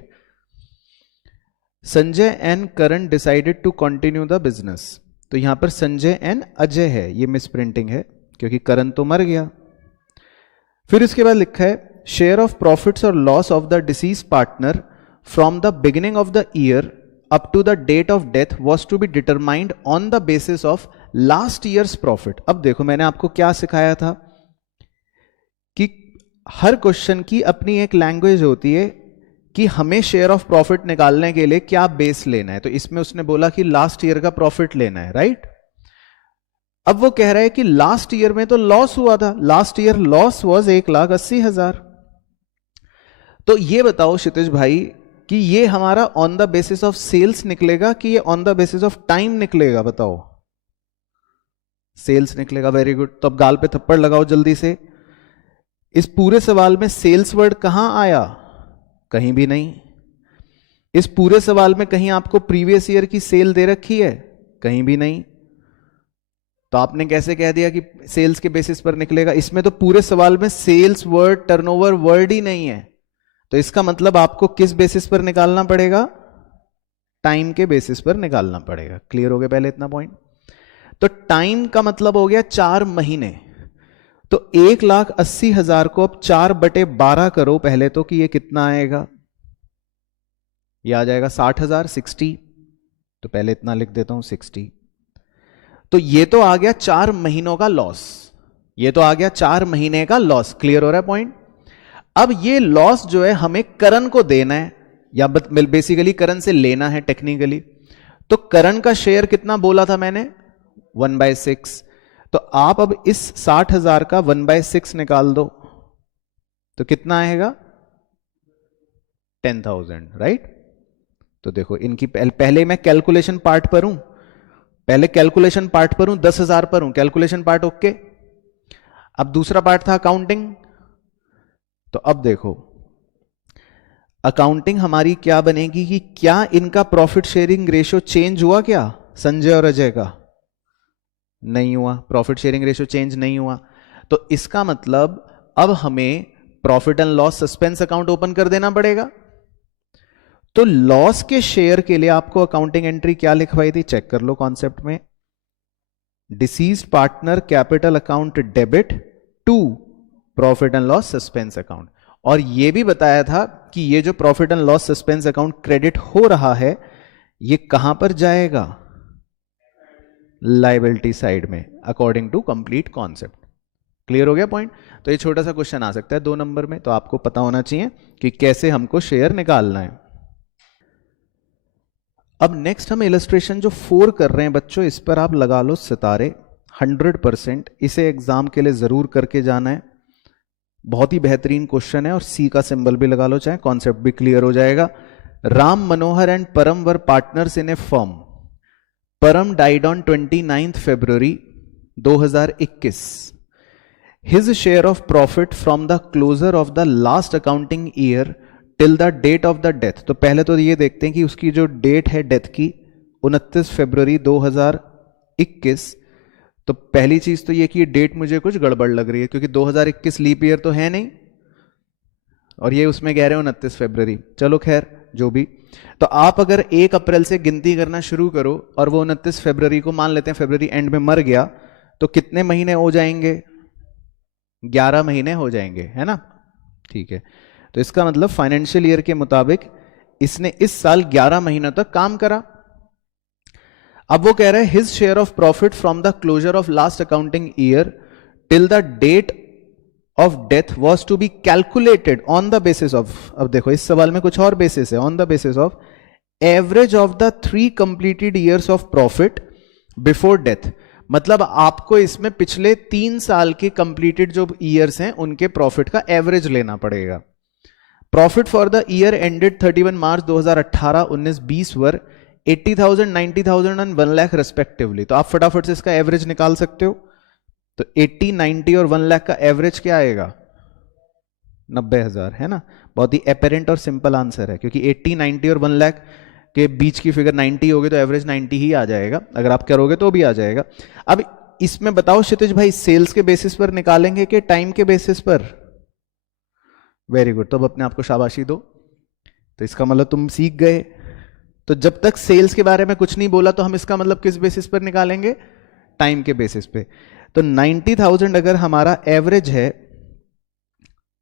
Sanjay and Karan decided to continue the business. तो यहां पर संजय एंड अजय है, ये मिस प्रिंटिंग है क्योंकि करण तो मर गया। फिर इसके बाद लिखा है शेयर ऑफ प्रॉफिट्स और loss of the deceased partner from the beginning of the year up to the date of death was to be determined on the basis of last year's profit. अब देखो मैंने आपको क्या सिखाया था कि हर question की अपनी एक लैंग्वेज होती है कि हमें शेयर ऑफ प्रॉफिट निकालने के लिए क्या बेस लेना है। तो इसमें उसने बोला कि लास्ट ईयर का प्रॉफिट लेना है, राइट। अब वो कह रहा है कि लास्ट ईयर में तो लॉस हुआ था, लास्ट ईयर लॉस वॉज 1,80,000। तो ये बताओ क्षितिज भाई कि ये हमारा on the basis of sales निकलेगा कि ये on the basis of time निकलेगा? बताओ। सेल्स निकलेगा, वेरी गुड। तो अब गाल पे थप्पड़ लगाओ जल्दी से। इस पूरे सवाल में सेल्स वर्ड कहां आया? कहीं भी नहीं। इस पूरे सवाल में कहीं आपको प्रीवियस ईयर की सेल दे रखी है? कहीं भी नहीं। तो आपने कैसे कह दिया कि सेल्स के बेसिस पर निकलेगा? इसमें तो पूरे सवाल में सेल्स वर्ड, टर्नओवर वर्ड ही नहीं है। तो इसका मतलब आपको किस बेसिस पर निकालना पड़ेगा? टाइम के बेसिस पर निकालना पड़ेगा। क्लियर हो गया पहले इतना पॉइंट? तो टाइम का मतलब हो गया 4 महीने। तो 1,80,000 को अब 4/12 करो पहले तो, कि ये कितना आएगा? ये आ जाएगा 60,000, 60। तो पहले इतना लिख देता हूं 60। तो ये तो आ गया 4 महीनों का लॉस। ये तो आ गया 4 महीने का लॉस। क्लियर हो रहा है पॉइंट? अब ये लॉस जो है हमें करण को देना है, या बेसिकली करण से लेना है टेक्निकली। तो करण का शेयर कितना बोला था मैंने? 1/6। तो आप अब इस 60,000 का 1/6 निकाल दो, तो कितना आएगा? 10,000, राइट? तो देखो इनकी पहले मैं कैलकुलेशन पार्ट पर हूं, पहले कैलकुलेशन पार्ट पर हूं, 10,000 पर हूं, कैलकुलेशन पार्ट ओके। अब दूसरा पार्ट था अकाउंटिंग। तो अब देखो अकाउंटिंग हमारी क्या बनेगी कि क्या इनका प्रॉफिट शेयरिंग रेशियो चेंज हुआ क्या, संजय और अजय का? नहीं हुआ, प्रॉफिट शेयरिंग रेशियो चेंज नहीं हुआ। तो इसका मतलब अब हमें profit and loss suspense account open कर देना पड़ेगा। तो लॉस के शेयर के लिए आपको अकाउंटिंग एंट्री क्या लिखवाई थी? चेक कर लो कॉन्सेप्ट में। Deceased partner capital account debit to profit and loss suspense account. और यह भी बताया था कि ये जो profit and loss suspense account credit हो रहा है ये कहां पर जाएगा? लायबिलिटी साइड में, according to complete concept. Clear हो गया पॉइंट? तो ये छोटा सा क्वेश्चन आ सकता है 2 नंबर में, तो आपको पता होना चाहिए कि कैसे हमको शेयर निकालना है। अब नेक्स्ट हम इलस्ट्रेशन जो 4 कर रहे हैं बच्चों, इस पर आप लगा लो सितारे 100%। इसे एग्जाम के लिए जरूर करके जाना है, बहुत ही बेहतरीन क्वेश्चन है। और सी का सिंबल भी लगा लो, चाहे कॉन्सेप्ट भी क्लियर हो जाएगा। राम मनोहर एंड परम वर पार्टनर्स इन ए फर्म। परम died on 29th February 2021. His share of profit from the closure of the last accounting year till the date of the death. तो पहले तो ये देखते हैं कि उसकी जो डेट है डेथ की 29 फरवरी 2021। तो पहली चीज तो ये कि ये डेट मुझे कुछ गड़बड़ लग रही है, क्योंकि 2021 लीप ईयर तो है नहीं, और ये उसमें कह रहे हो 29 फरवरी। चलो खैर जो भी। तो आप अगर 1 अप्रैल से गिनती करना शुरू करो और वो 29 फरवरी को मान लेते हैं फरवरी एंड में मर गया, तो कितने महीने हो जाएंगे? 11 महीने हो जाएंगे, है ना? ठीक है। तो इसका मतलब फाइनेंशियल ईयर के मुताबिक इसने इस साल 11 महीनों तक काम करा। अब वो कह रहा है his share of profit from the closure of last accounting year till the date of death was to be calculated on the basis of, अब देखो इस सवाल में कुछ और बेसिस है, on the basis of average of the 3 completed years of profit before death. मतलब आपको इसमें पिछले 3 साल के कंप्लीटेड जो ईयर्स हैं उनके प्रॉफिट का एवरेज लेना पड़ेगा। Profit for the year ended 31 March 2018, 19, 20 were 80,000, 90,000 and 1 lakh respectively. तो आप फटाफट से इसका एवरेज निकाल सकते हो। तो 80, 90 और 1 लाख का एवरेज क्या आएगा? 90,000, है ना? बहुत ही एपेरेंट और सिंपल आंसर है, क्योंकि 80, 90 और 1 लाख के बीच की फिगर 90 होगी तो एवरेज 90 ही आ जाएगा। अगर आप करोगे तो भी आ जाएगा। अब इसमें बताओ क्षितिज भाई, सेल्स के बेसिस पर निकालेंगे कि टाइम के बेसिस पर? Very good. तो अब अपने आप को शाबाशी दो। तो इसका मतलब तुम सीख गए। तो जब तक सेल्स के बारे में कुछ नहीं बोला तो हम इसका मतलब किस बेसिस पर निकालेंगे? टाइम के बेसिस पे। तो 90,000 अगर हमारा एवरेज है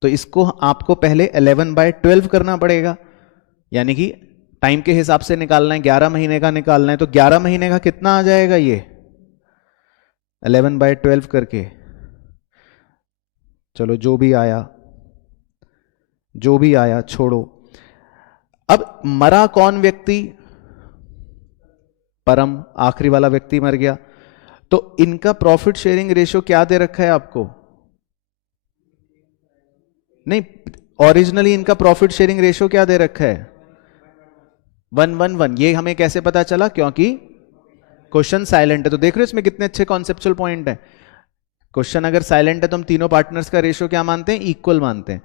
तो इसको आपको पहले 11/12 करना पड़ेगा, यानी कि टाइम के हिसाब से निकालना है, 11 महीने का निकालना है। तो 11 महीने का कितना आ जाएगा? ये 11/12 करके। चलो जो भी आया जो भी आया छोड़ो। अब मरा कौन व्यक्ति? परम, आखिरी वाला व्यक्ति मर गया। तो इनका प्रॉफिट शेयरिंग रेशियो क्या दे रखा है आपको? नहीं, ओरिजिनली इनका प्रॉफिट शेयरिंग रेशियो क्या दे रखा है? 1:1:1। ये हमें कैसे पता चला? क्योंकि क्वेश्चन साइलेंट है। तो देख रहे हो इसमें कितने अच्छे कॉन्सेप्चुअल पॉइंट है। क्वेश्चन अगर साइलेंट है तो हम तीनों पार्टनर्स का रेशियो क्या मानते हैं? इक्वल मानते हैं।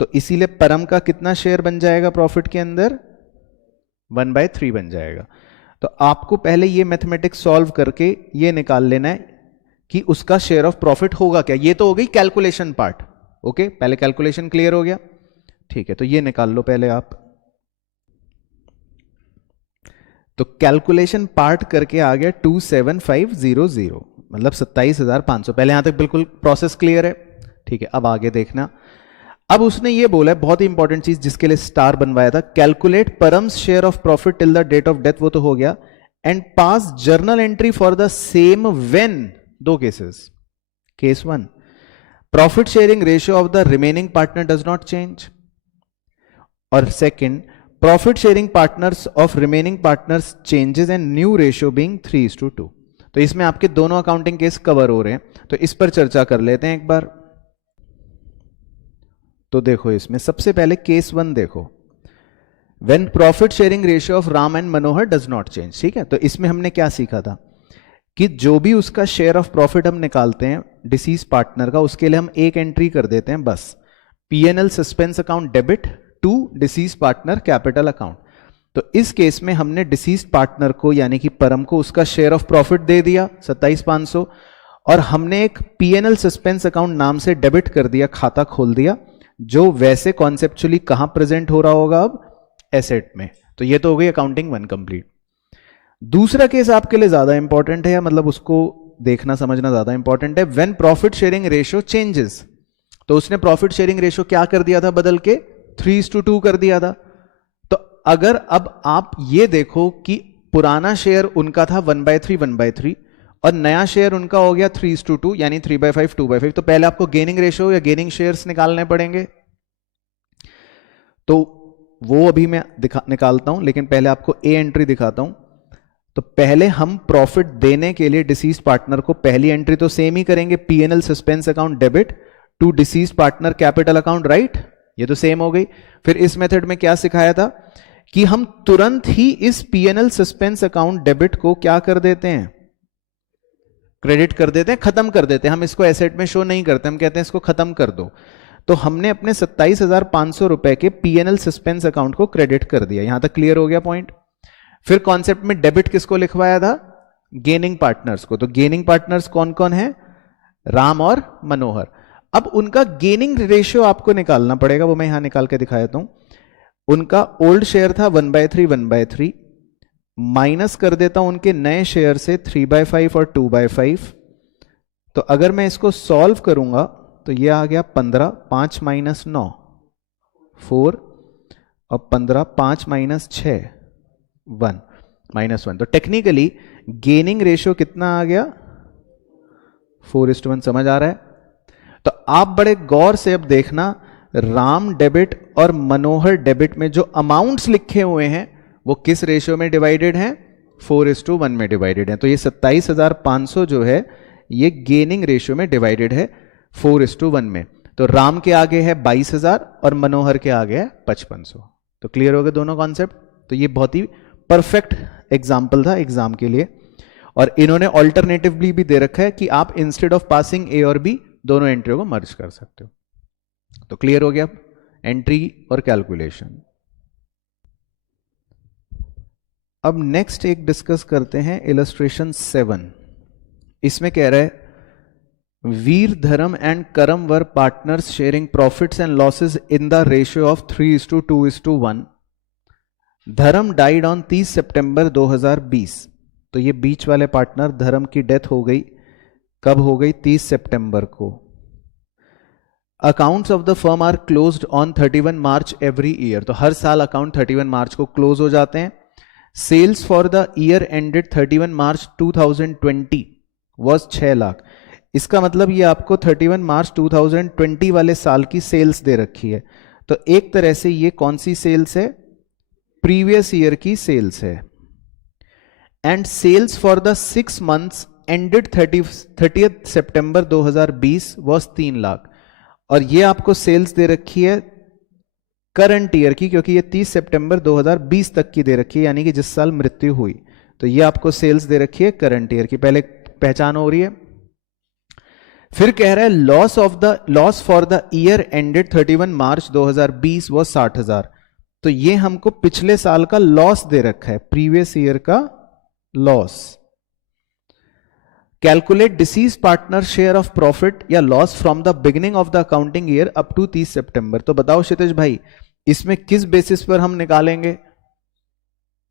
तो इसीलिए परम का कितना शेयर बन जाएगा प्रॉफिट के अंदर? 1/3 बन जाएगा। तो आपको पहले ये मैथमेटिक्स सॉल्व करके ये निकाल लेना है कि उसका शेयर ऑफ प्रॉफिट होगा क्या। ये तो हो गई कैलकुलेशन पार्ट। ओके, पहले कैलकुलेशन क्लियर हो गया, ठीक है। तो ये निकाल लो पहले आप। तो कैलकुलेशन पार्ट करके आ गया 27500, मतलब 27,500। पहले यहां तक बिल्कुल प्रोसेस क्लियर है, ठीक है। अब आगे देखना। अब उसने ये बोला है बहुत ही इंपॉर्टेंट चीज जिसके लिए स्टार बनवाया था, calculate Param's share of profit till the date of death. वो तो हो गया। And pass journal entry for the same when, दो cases. Case 1, profit sharing ratio of the remaining partner does not change. और second, profit sharing partners of remaining partners changes and new ratio being 3:2। तो इसमें आपके दोनों accounting case cover हो रहे हैं, तो इस पर चर्चा कर लेते हैं एक बार। तो देखो इसमें सबसे पहले केस 1 देखो, when profit sharing ratio of Ram and Manohar does not change, ठीक है। तो इसमें हमने क्या सीखा था कि जो भी उसका शेयर ऑफ प्रॉफिट हम निकालते हैं डिसीज पार्टनर का, उसके लिए हम एक एंट्री कर देते हैं बस, PNL suspense account debit to deceased partner capital account. तो इस केस में हमने डिसीज पार्टनर को यानी कि परम को उसका शेयर ऑफ प्रॉफिट दे दिया 27,500, और हमने एक पीएनएल सस्पेंस अकाउंट नाम से डेबिट कर दिया, खाता खोल दिया, जो वैसे कॉन्सेप्चुअली कहां प्रेजेंट हो रहा होगा? अब एसेट में। तो ये तो हो गई अकाउंटिंग 1 कंप्लीट। दूसरा केस आपके लिए ज्यादा इंपॉर्टेंट है, मतलब उसको देखना समझना ज्यादा इंपॉर्टेंट है। When profit sharing ratio changes, तो उसने प्रॉफिट शेयरिंग रेशियो क्या कर दिया था? बदल के 3:2 कर दिया था। तो अगर अब आप ये देखो कि पुराना शेयर उनका था 1/3 और नया शेयर उनका हो गया 3:2, यानी 3/5 2/5, तो पहले आपको गेनिंग रेशियो या गेनिंग शेयर्स निकालने पड़ेंगे। तो वो अभी मैं निकालता हूं, लेकिन पहले आपको ए एंट्री दिखाता हूं। तो पहले हम प्रॉफिट देने के लिए डिसीज पार्टनर को पहली एंट्री तो सेम ही करेंगे, PNL suspense account debit to deceased partner capital account, right. ये तो सेम हो गई। फिर इस मेथड में क्या सिखाया था कि हम तुरंत ही इस पीएनएल सस्पेंस अकाउंट डेबिट को क्या कर देते हैं? क्रेडिट कर देते हैं, खत्म कर देते हैं। हम इसको एसेट में शो नहीं करते, हम कहते हैं इसको खत्म कर दो। तो हमने अपने 27,500 रुपए के पीएनएल सस्पेंस अकाउंट को क्रेडिट कर दिया। यहां तक क्लियर हो गया पॉइंट। फिर कॉन्सेप्ट में डेबिट किसको लिखवाया था? गेनिंग पार्टनर्स को। तो गेनिंग पार्टनर्स कौन कौन है? राम और मनोहर। अब उनका गेनिंग रेशियो आपको निकालना पड़ेगा, वो मैं यहां निकाल के दिखा देता हूं। उनका ओल्ड शेयर था 1/3 माइनस कर देता हूं उनके नए शेयर से 3/5 और 2/5। तो अगर मैं इसको सॉल्व करूंगा तो ये आ गया 15, 5 - 9 4, और 15, 5 - 6 1 -1। तो टेक्निकली गेनिंग रेशियो कितना आ गया? 4:1। समझ आ रहा है? तो आप बड़े गौर से अब देखना, राम डेबिट और मनोहर डेबिट में जो अमाउंट्स लिखे हुए हैं वो किस रेशियो में डिवाइडेड हैं? 4:1 में डिवाइडेड है। तो ये 27,500 जो है ये गेनिंग रेशियो में डिवाइडेड है 4:1 में। तो राम के आगे है 22,000 और मनोहर के आगे है 5500। तो क्लियर हो गए दोनों कॉन्सेप्ट। तो ये बहुत ही परफेक्ट एग्जाम्पल था एग्जाम के लिए। और इन्होंने ऑल्टरनेटिवली भी दे रखा है कि आप इंस्टेड ऑफ पासिंग ए और बी दोनों एंट्रियों को मर्ज कर सकते हो। तो क्लियर हो गया एंट्री और कैलकुलेशन। अब नेक्स्ट एक डिस्कस करते हैं इलस्ट्रेशन 7। इसमें कह रहा है वीर, धर्म एंड करम वर partners sharing profits and losses in the ratio of 3:2:1। धर्म डाइड ऑन 30 सितंबर 2020। तो ये बीच वाले पार्टनर धर्म की डेथ हो गई, कब हो गई? 30 सितंबर को। Accounts of the firm are closed on 31 March every year. तो हर साल अकाउंट 31 मार्च को क्लोज हो जाते हैं। Sales for the year ended 31 March 2020 was 6 lakh. इसका मतलब ये आपको 31 मार्च 2020 वाले साल की सेल्स दे रखी है। तो एक तरह से ये कौन सी सेल्स है? प्रीवियस ईयर की सेल्स है। And sales for the 6 months ended 30th September 2020 was 3 lakh, और ये आपको सेल्स दे रखी है करंट ईयर की, क्योंकि ये 30 सितंबर 2020 तक की दे रखी है, यानी कि जिस साल मृत्यु हुई। तो ये आपको सेल्स दे रखी है करंट ईयर की, पहले पहचान हो रही है। फिर कह रहा है loss for the year ended 31 March 2020 वो 60,000। तो ये हमको पिछले साल का लॉस दे रखा है, प्रीवियस ईयर का loss. Calculate deceased partner share of profit या loss from the beginning of the accounting year up to 30 September. तो बताओ क्षितिज भाई, इसमें किस बेसिस पर हम निकालेंगे?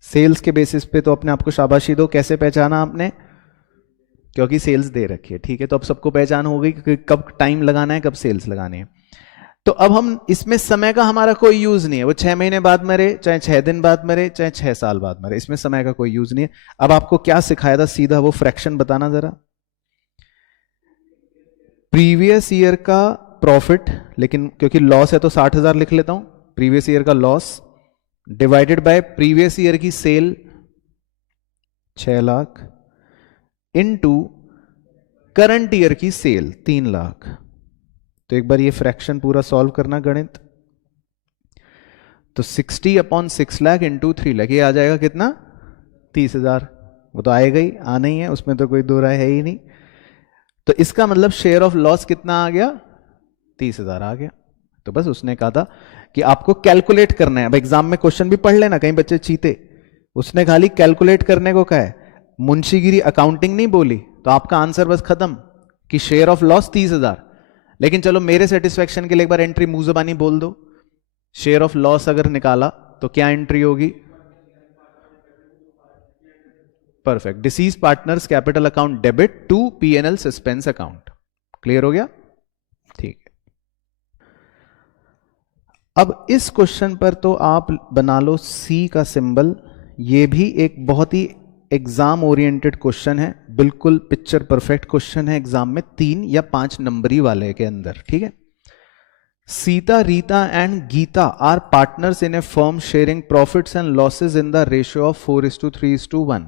सेल्स के बेसिस पे। तो अपने आपको शाबाशी दो, कैसे पहचाना आपने? क्योंकि सेल्स दे रखी है, ठीक है। तो अब सबको पहचान हो गई कि कब टाइम लगाना है, कब सेल्स लगानी है। तो अब हम इसमें समय का हमारा कोई यूज नहीं है, वो 6 महीने बाद मरे, चाहे 6 दिन बाद मरे, चाहे 6 साल बाद मरे, इसमें समय का कोई यूज नहीं है। अब आपको क्या सिखाया था, सीधा वो फ्रैक्शन बताना जरा। प्रीवियस ईयर का प्रॉफिट, लेकिन क्योंकि लॉस है तो 60,000 लिख लेता हूं, प्रीवियस ईयर का loss divided by previous year की sale 6 lakh into current year की सेल 3 लाख। तो एक बार ये फ्रैक्शन पूरा सॉल्व करना गणित। तो 60/6 लाख इंटू 3 लाख, ये आ जाएगा कितना? 30,000। वो तो आएगा ही, आना ही है, उसमें तो कोई दो राय है ही नहीं। तो इसका मतलब शेयर ऑफ लॉस कितना आ गया? 30,000 आ गया। तो बस उसने कहा था कि आपको कैलकुलेट करना है। अब एग्जाम में क्वेश्चन भी पढ़ लेना, कहीं बच्चे चीते, उसने खाली कैलकुलेट करने को कहा है, मुंशीगिरी अकाउंटिंग नहीं बोली। तो आपका आंसर बस खत्म कि शेयर ऑफ लॉस 30,000। लेकिन चलो मेरे सेटिस्फेक्शन के लिए एक बार एंट्री मुंह ज़बानी बोल दो। शेयर ऑफ लॉस अगर निकाला तो क्या एंट्री होगी? Perfect, deceased partners capital account debit to PNL suspense account. Clear हो गया? ठीक है। अब इस क्वेश्चन पर तो आप बना लो सी का सिंबल। ये भी एक बहुत ही एग्जाम ओरिएंटेड क्वेश्चन है, बिल्कुल पिक्चर परफेक्ट क्वेश्चन है एग्जाम में 3 या 5 नंबरी वाले के अंदर, ठीक है। Sita, Rita and Gita are partners in a firm sharing profits and losses in the ratio of 4:3:1।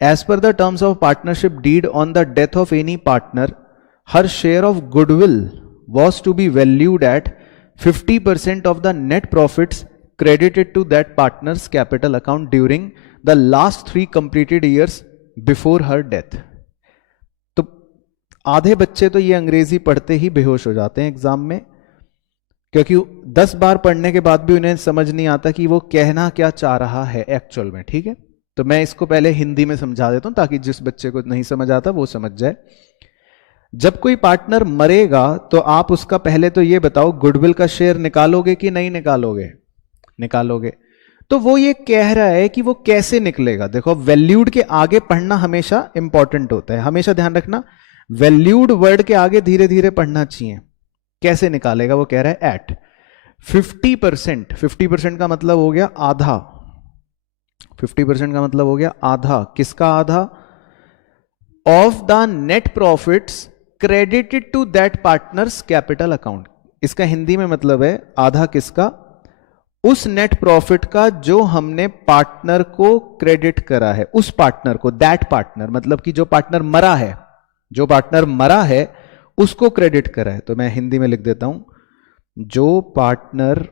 As per the terms of partnership deed on the death of any partner, her share of goodwill was to be valued at 50% of the net profits credited to that partner's capital account during the last 3 completed years before her death। तो आधे बच्चे तो ये अंग्रेजी पढ़ते ही बेहोश हो जाते हैं एग्जाम में, क्योंकि 10 बार पढ़ने के बाद भी उन्हें समझ नहीं आता कि वो कहना क्या चाह रहा है एक्चुअल में, ठीक है। तो मैं इसको पहले हिंदी में समझा देता हूं ताकि जिस बच्चे को नहीं समझ आता वो समझ जाए। जब कोई पार्टनर मरेगा तो आप उसका पहले तो ये बताओ गुडविल का शेयर निकालोगे कि नहीं निकालोगे? निकालोगे। तो वो ये कह रहा है कि वो कैसे निकलेगा। देखो, वैल्यूड के आगे पढ़ना हमेशा इंपॉर्टेंट होता है, हमेशा ध्यान रखना, वैल्यूड वर्ड के आगे धीरे धीरे पढ़ना चाहिए। कैसे निकालेगा? वो कह रहा है एट 50%। 50% का मतलब हो गया आधा। 50% का मतलब हो गया आधा। किसका आधा? Of the net profits credited to that partners capital account. इसका हिंदी में मतलब है आधा किसका? उस नेट प्रॉफिट का जो हमने पार्टनर को क्रेडिट करा है, उस पार्टनर को, दैट पार्टनर मतलब कि जो पार्टनर मरा है, जो पार्टनर मरा है उसको क्रेडिट करा है। तो मैं हिंदी में लिख देता हूं, जो पार्टनर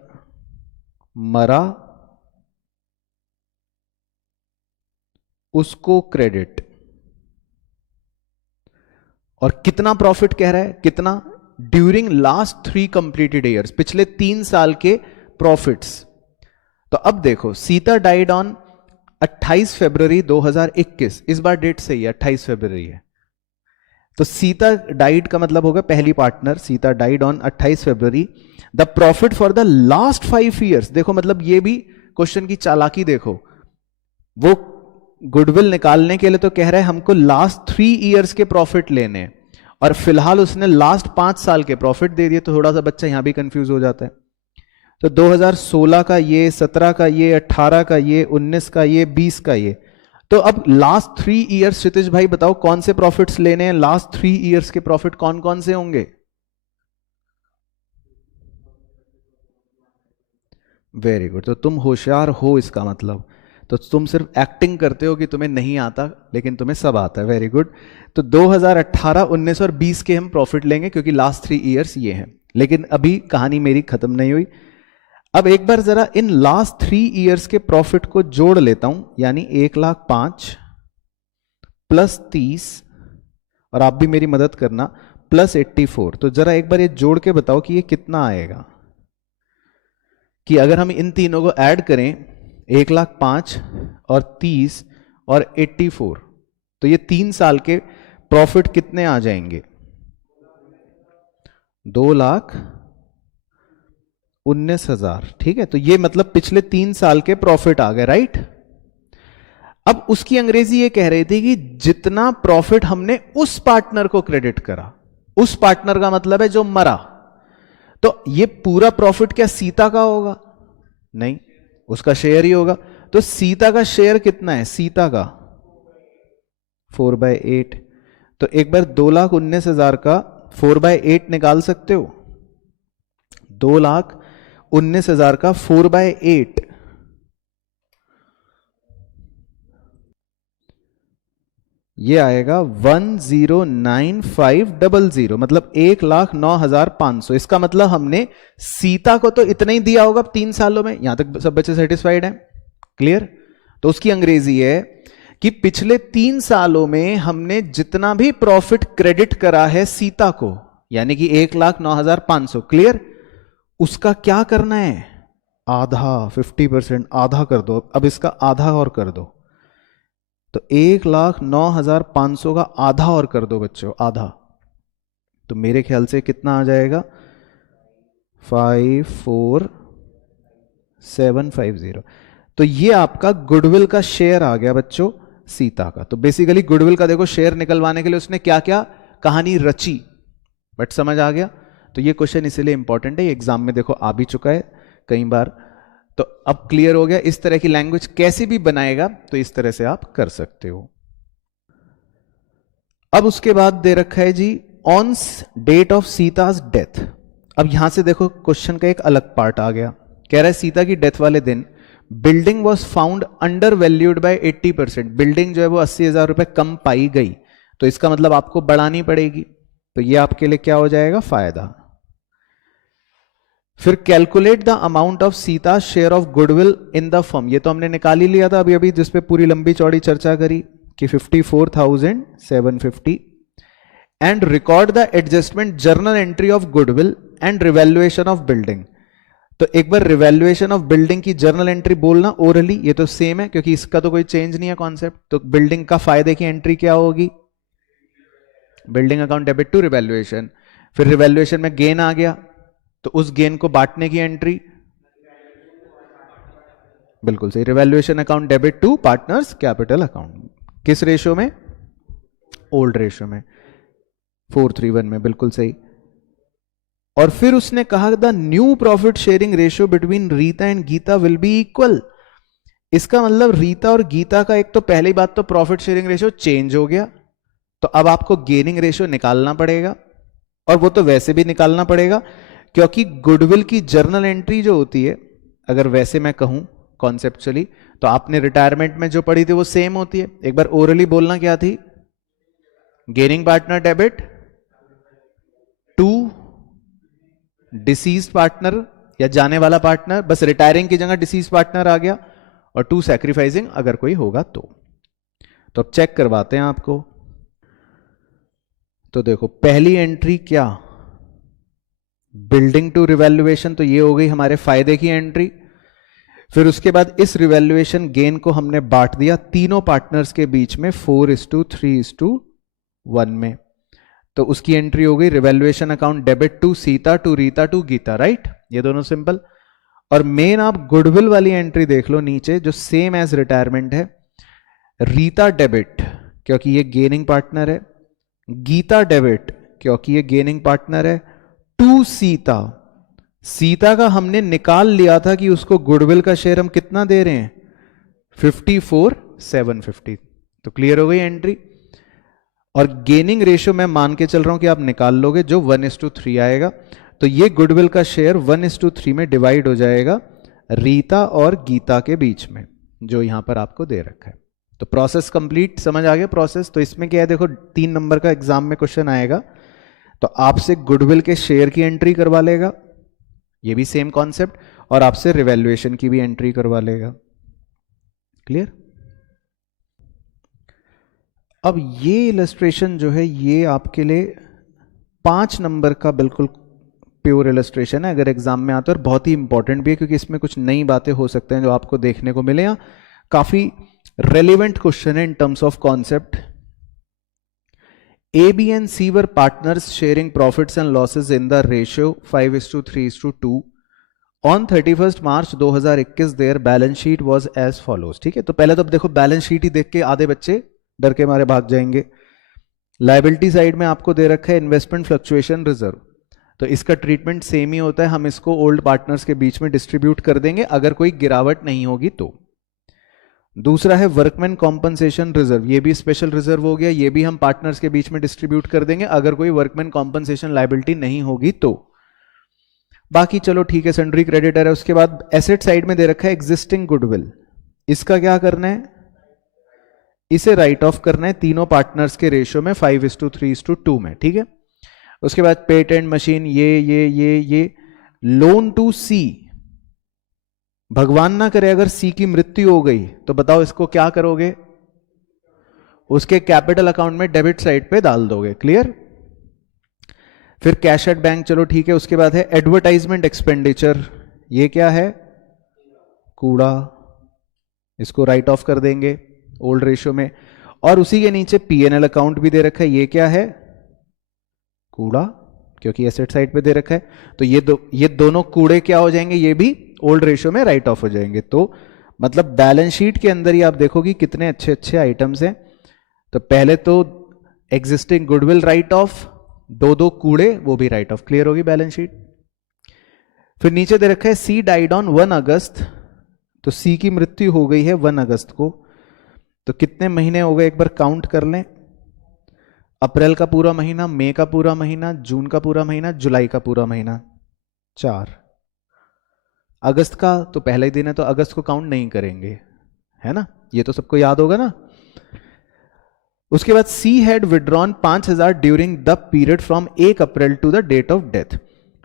मरा उसको क्रेडिट। और कितना प्रॉफिट कह रहा है? कितना? ड्यूरिंग लास्ट 3 कंप्लीटेड ईयर्स, पिछले 3 साल के प्रॉफिट्स। तो अब देखो, सीता डाइड ऑन 28 फरवरी 2021, इस बार डेट सही है, 28 फरवरी है। तो सीता डाइड का मतलब होगा पहली partner, Sita died on 28 February. The profit for the last 5 years. देखो मतलब ये भी क्वेश्चन की चालाकी देखो, वो गुडविल निकालने के लिए तो कह रहा है हमको लास्ट 3 ईयर्स के प्रॉफिट लेने, और फिलहाल उसने लास्ट 5 साल के प्रॉफिट दे दिए। तो थोड़ा सा बच्चा यहां भी कंफ्यूज हो जाता है। तो 2016 का ये, 17 का ये, 18 का ये, 19 का ये, 20 का ये। तो अब लास्ट 3 ईयर्स, क्षितिज भाई बताओ कौन से प्रॉफिट्स लेने हैं? लास्ट 3 ईयर्स के प्रॉफिट कौन कौन से होंगे? वेरी गुड, तो तुम होशियार हो इसका मतलब। तो तुम सिर्फ एक्टिंग करते हो कि तुम्हें नहीं आता, लेकिन तुम्हें सब आता है। Very good. तो 2018, 19 और 20 के हम प्रॉफिट लेंगे क्योंकि लास्ट 3 ईयर्स ये हैं। लेकिन अभी कहानी मेरी खत्म नहीं हुई। अब एक बार जरा इन लास्ट 3 ईयर्स के प्रॉफिट को जोड़ लेता हूं, यानी 1,05,000 प्लस 30, और आप भी मेरी मदद करना, प्लस 84। तो जरा एक बार ये जोड़ के बताओ कि ये कितना आएगा। कि अगर हम इन तीनों को ऐड करें, 1,05,000 और 30 और 84, तो ये 3 साल के प्रॉफिट कितने आ जाएंगे? 2,19,000। ठीक है, तो ये मतलब पिछले 3 साल के प्रॉफिट आ गए, राइट। अब उसकी अंग्रेजी ये कह रही थी कि जितना प्रॉफिट हमने उस पार्टनर को क्रेडिट करा, उस पार्टनर का मतलब है जो मरा, तो ये पूरा प्रॉफिट क्या सीता का होगा? नहीं, उसका शेयर ही होगा। तो सीता का शेयर कितना है? सीता का 4/8। तो एक बार 2,19,000 का 4/8 निकाल सकते हो? 2,19,000 का 4/8, ये आएगा 1,09,500, मतलब 1,09,500। इसका मतलब हमने सीता को तो इतना ही दिया होगा 3 सालों में। यहां तक सब बच्चे सेटिस्फाइड हैं? क्लियर? तो उसकी अंग्रेजी है कि पिछले 3 सालों में हमने जितना भी प्रॉफिट क्रेडिट करा है सीता को, यानी कि 1,09,500, क्लियर, उसका क्या करना है? आधा, 50%, आधा कर दो। अब इसका आधा और कर दो, तो 1,09,500 का आधा और कर दो बच्चों, आधा। तो मेरे ख्याल से कितना आ जाएगा? 54,750। तो ये आपका गुडविल का शेयर आ गया बच्चों सीता का। तो बेसिकली गुडविल का देखो शेयर निकलवाने के लिए उसने क्या क्या कहानी रची, बट समझ आ गया। तो ये क्वेश्चन इसीलिए इंपॉर्टेंट है, एग्जाम में देखो आ भी चुका है कई बार। तो अब क्लियर हो गया, इस तरह की लैंग्वेज कैसी भी बनाएगा तो इस तरह से आप कर सकते हो। अब उसके बाद दे रखा है जी on date of Sita's death. अब यहां से देखो क्वेश्चन का एक अलग पार्ट आ गया। कह रहा है सीता की डेथ वाले दिन building was found under valued bye 80%। Building जो है वो 80,000 रुपए कम पाई गई, तो इसका मतलब आपको बढ़ानी पड़ेगी। तो ये आपके लिए क्या हो जाएगा? फायदा। फिर calculate the amount of Sita share of goodwill in the firm. ये तो हमने निकाल ही लिया था अभी अभी, जिसपे पूरी लंबी चौड़ी चर्चा करी कि 54,750। And record the adjustment journal entry of goodwill and revaluation of building. तो एक बार रिवैल्यूएशन ऑफ बिल्डिंग की जर्नल एंट्री बोलना ओरली, ये तो सेम है क्योंकि इसका तो कोई चेंज नहीं है कॉन्सेप्ट। तो बिल्डिंग का फायदे की एंट्री क्या होगी? Building account debit to revaluation. फिर रिवैल्यूएशन में गेन आ गया, तो उस गेन को बांटने की एंट्री, बिल्कुल सही, revaluation account debit to partners capital account. किस रेशो में? ओल्ड रेशो में, 4:3:1 में, बिल्कुल सही। और फिर उसने कहा the new profit sharing ratio between Rita and Gita will be equal. इसका मतलब रीता और गीता का, एक तो पहली बात तो प्रॉफिट शेयरिंग रेशियो चेंज हो गया, तो अब आपको गेनिंग रेशियो निकालना पड़ेगा, और वो तो वैसे भी निकालना पड़ेगा क्योंकि गुडविल की जर्नल एंट्री जो होती है, अगर वैसे मैं कहूं कॉन्सेप्चुअली, तो आपने रिटायरमेंट में जो पढ़ी थी वो सेम होती है। एक बार ओरली बोलना क्या थी? Gaining partner debit to deceased partner या जाने वाला पार्टनर, बस रिटायरिंग की जगह डिसीज्ड पार्टनर आ गया, और टू सैक्रिफाइसिंग अगर कोई होगा तो अब चेक करवाते हैं आपको। तो देखो पहली एंट्री क्या? बिल्डिंग टू रिवैल्यूएशन, तो ये हो गई हमारे फायदे की एंट्री। फिर उसके बाद इस रिवैल्यूएशन गेन को हमने बांट दिया तीनों पार्टनर्स के बीच में 4:3:1 में, तो उसकी एंट्री हो गई revaluation account debit to Sita to Rita to Gita, right. ये दोनों सिंपल। और मेन आप गुडविल वाली एंट्री देख लो नीचे, जो सेम एज रिटायरमेंट है। रीता डेबिट क्योंकि ये गेनिंग पार्टनर है, गीता डेबिट क्योंकि ये गेनिंग पार्टनर है, टू सीता। सीता का हमने निकाल लिया था कि उसको गुडविल का शेयर हम कितना दे रहे हैं? 54,750। तो क्लियर हो गई एंट्री। और गेनिंग रेशियो मैं मान के चल रहा हूं कि आप निकाल लोगे, जो 1:3 आएगा। तो ये गुडविल का शेयर 1:3 में डिवाइड हो जाएगा रीता और गीता के बीच में। जो यहां पर आपको दे रखा है। तो प्रोसेस कंप्लीट, समझ आ गया प्रोसेस। तो इसमें क्या है, देखो 3 नंबर का एग्जाम में क्वेश्चन आएगा, तो आपसे गुडविल के शेयर की एंट्री करवा लेगा, ये भी सेम कॉन्सेप्ट, और आपसे रिवैल्यूएशन की भी एंट्री करवा लेगा। क्लियर? अब ये इलस्ट्रेशन जो है ये आपके लिए 5 नंबर का बिल्कुल प्योर इलस्ट्रेशन है, अगर एग्जाम में आता है, और बहुत ही इंपॉर्टेंट भी है क्योंकि इसमें कुछ नई बातें हो सकते हैं जो आपको देखने को मिले, या काफी रेलिवेंट क्वेश्चन है in terms of concept. A, B and C were partners sharing profits and losses in the ratio 5:3:2 on 31st March 2021 their balance sheet was as follows। ठीक है, तो पहले तो अब देखो बैलेंस शीट ही देख के आधे बच्चे डर के मारे भाग जाएंगे। लायबिलिटी साइड में आपको दे रखा है इन्वेस्टमेंट फ्लक्चुएशन रिजर्व, तो इसका ट्रीटमेंट सेम ही होता है, हम इसको ओल्ड पार्टनर्स के बीच में डिस्ट्रीब्यूट कर देंगे अगर कोई गिरावट नहीं होगी तो। दूसरा है वर्कमैन कॉम्पनसेशन रिजर्व, ये भी स्पेशल रिजर्व हो गया, ये भी हम पार्टनर्स के बीच में डिस्ट्रीब्यूट कर देंगे अगर कोई वर्कमैन कॉम्पनसेशन लायबिलिटी नहीं होगी तो। बाकी चलो ठीक है, सन्ड्री क्रेडिटर है। उसके बाद एसेट साइड में दे रखा है एग्जिस्टिंग गुडविल, इसका क्या करना है, इसे राइट ऑफ करना है तीनों पार्टनर्स के रेशियो में 5:3:2 में। ठीक है, उसके बाद पेटेंट मशीन ये लोन टू सी, भगवान ना करे अगर सी की मृत्यु हो गई तो बताओ इसको क्या करोगे, उसके कैपिटल अकाउंट में डेबिट साइड पे डाल दोगे। क्लियर? फिर कैश एट बैंक, चलो ठीक है। उसके बाद है एडवर्टाइजमेंट एक्सपेंडिचर, ये क्या है, कूड़ा, इसको राइट ऑफ कर देंगे ओल्ड रेशियो में। और उसी के नीचे पीएनएल अकाउंट भी दे रखा है, ये क्या है, कूड़ा, क्योंकि एसेट साइड पे दे रखा है, तो ये दोनों कूड़े क्या हो जाएंगे, ये भी ओल्ड रेशियो में राइट ऑफ हो जाएंगे। तो मतलब बैलेंस शीट के अंदर ही आप देखोगे कितने अच्छे अच्छे आइटम्स हैं। तो पहले तो एग्जिस्टिंग गुडविल राइट ऑफ, दो कूड़े वो भी राइट ऑफ, क्लियर होगी बैलेंस शीट। फिर नीचे दे रखा है सी डाइड ऑन 1 अगस्त, तो सी की मृत्यु हो गई है 1 अगस्त को, तो कितने महीने हो गए एक बार काउंट कर लें, अप्रैल का पूरा महीना, मई का पूरा महीना, जून का पूरा महीना, जुलाई का पूरा महीना, 4। अगस्त का तो पहला ही दिन है तो अगस्त को काउंट नहीं करेंगे, है ना, ये तो सबको याद होगा ना। उसके बाद C had withdrawn 5,000 during the period from 1 April to the date of death.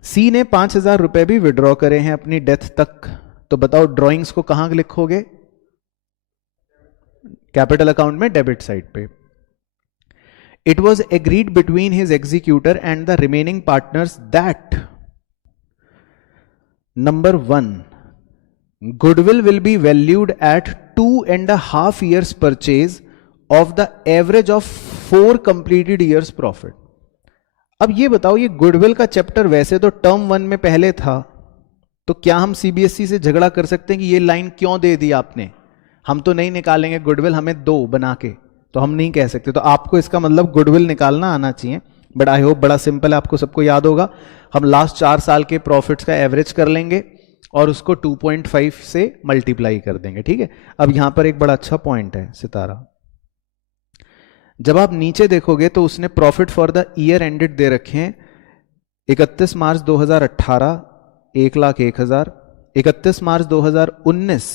C ने 5,000 रुपए भी विड्रॉ करे हैं अपनी डेथ तक, तो बताओ ड्रॉइंग्स को कहां लिखोगे, कैपिटल अकाउंट में डेबिट साइड पे। It was agreed between his executor and the remaining partners that number 1, goodwill will be valued at 2.5 years purchase of the average of 4 completed years profit। अब ये बताओ, ये goodwill का chapter वैसे तो term 1 में पहले था, तो क्या हम सीबीएसई से झगड़ा कर सकते हैं कि ये लाइन क्यों दे दी आपने, हम तो नहीं निकालेंगे गुडविल, हमें दो बना के, तो हम नहीं कह सकते। तो आपको इसका मतलब गुडविल निकालना आना चाहिए, बट आई होप बड़ा सिंपल है, आपको सबको याद होगा। हम लास्ट 4 साल के प्रॉफिट्स का एवरेज कर लेंगे और उसको 2.5 से मल्टीप्लाई कर देंगे। ठीक है, अब यहां पर एक बड़ा अच्छा पॉइंट है सितारा, जब आप नीचे देखोगे तो उसने profit for the year ended दे रखे हैं 31 मार्च 2018 1,01,000, 31 मार्च 2019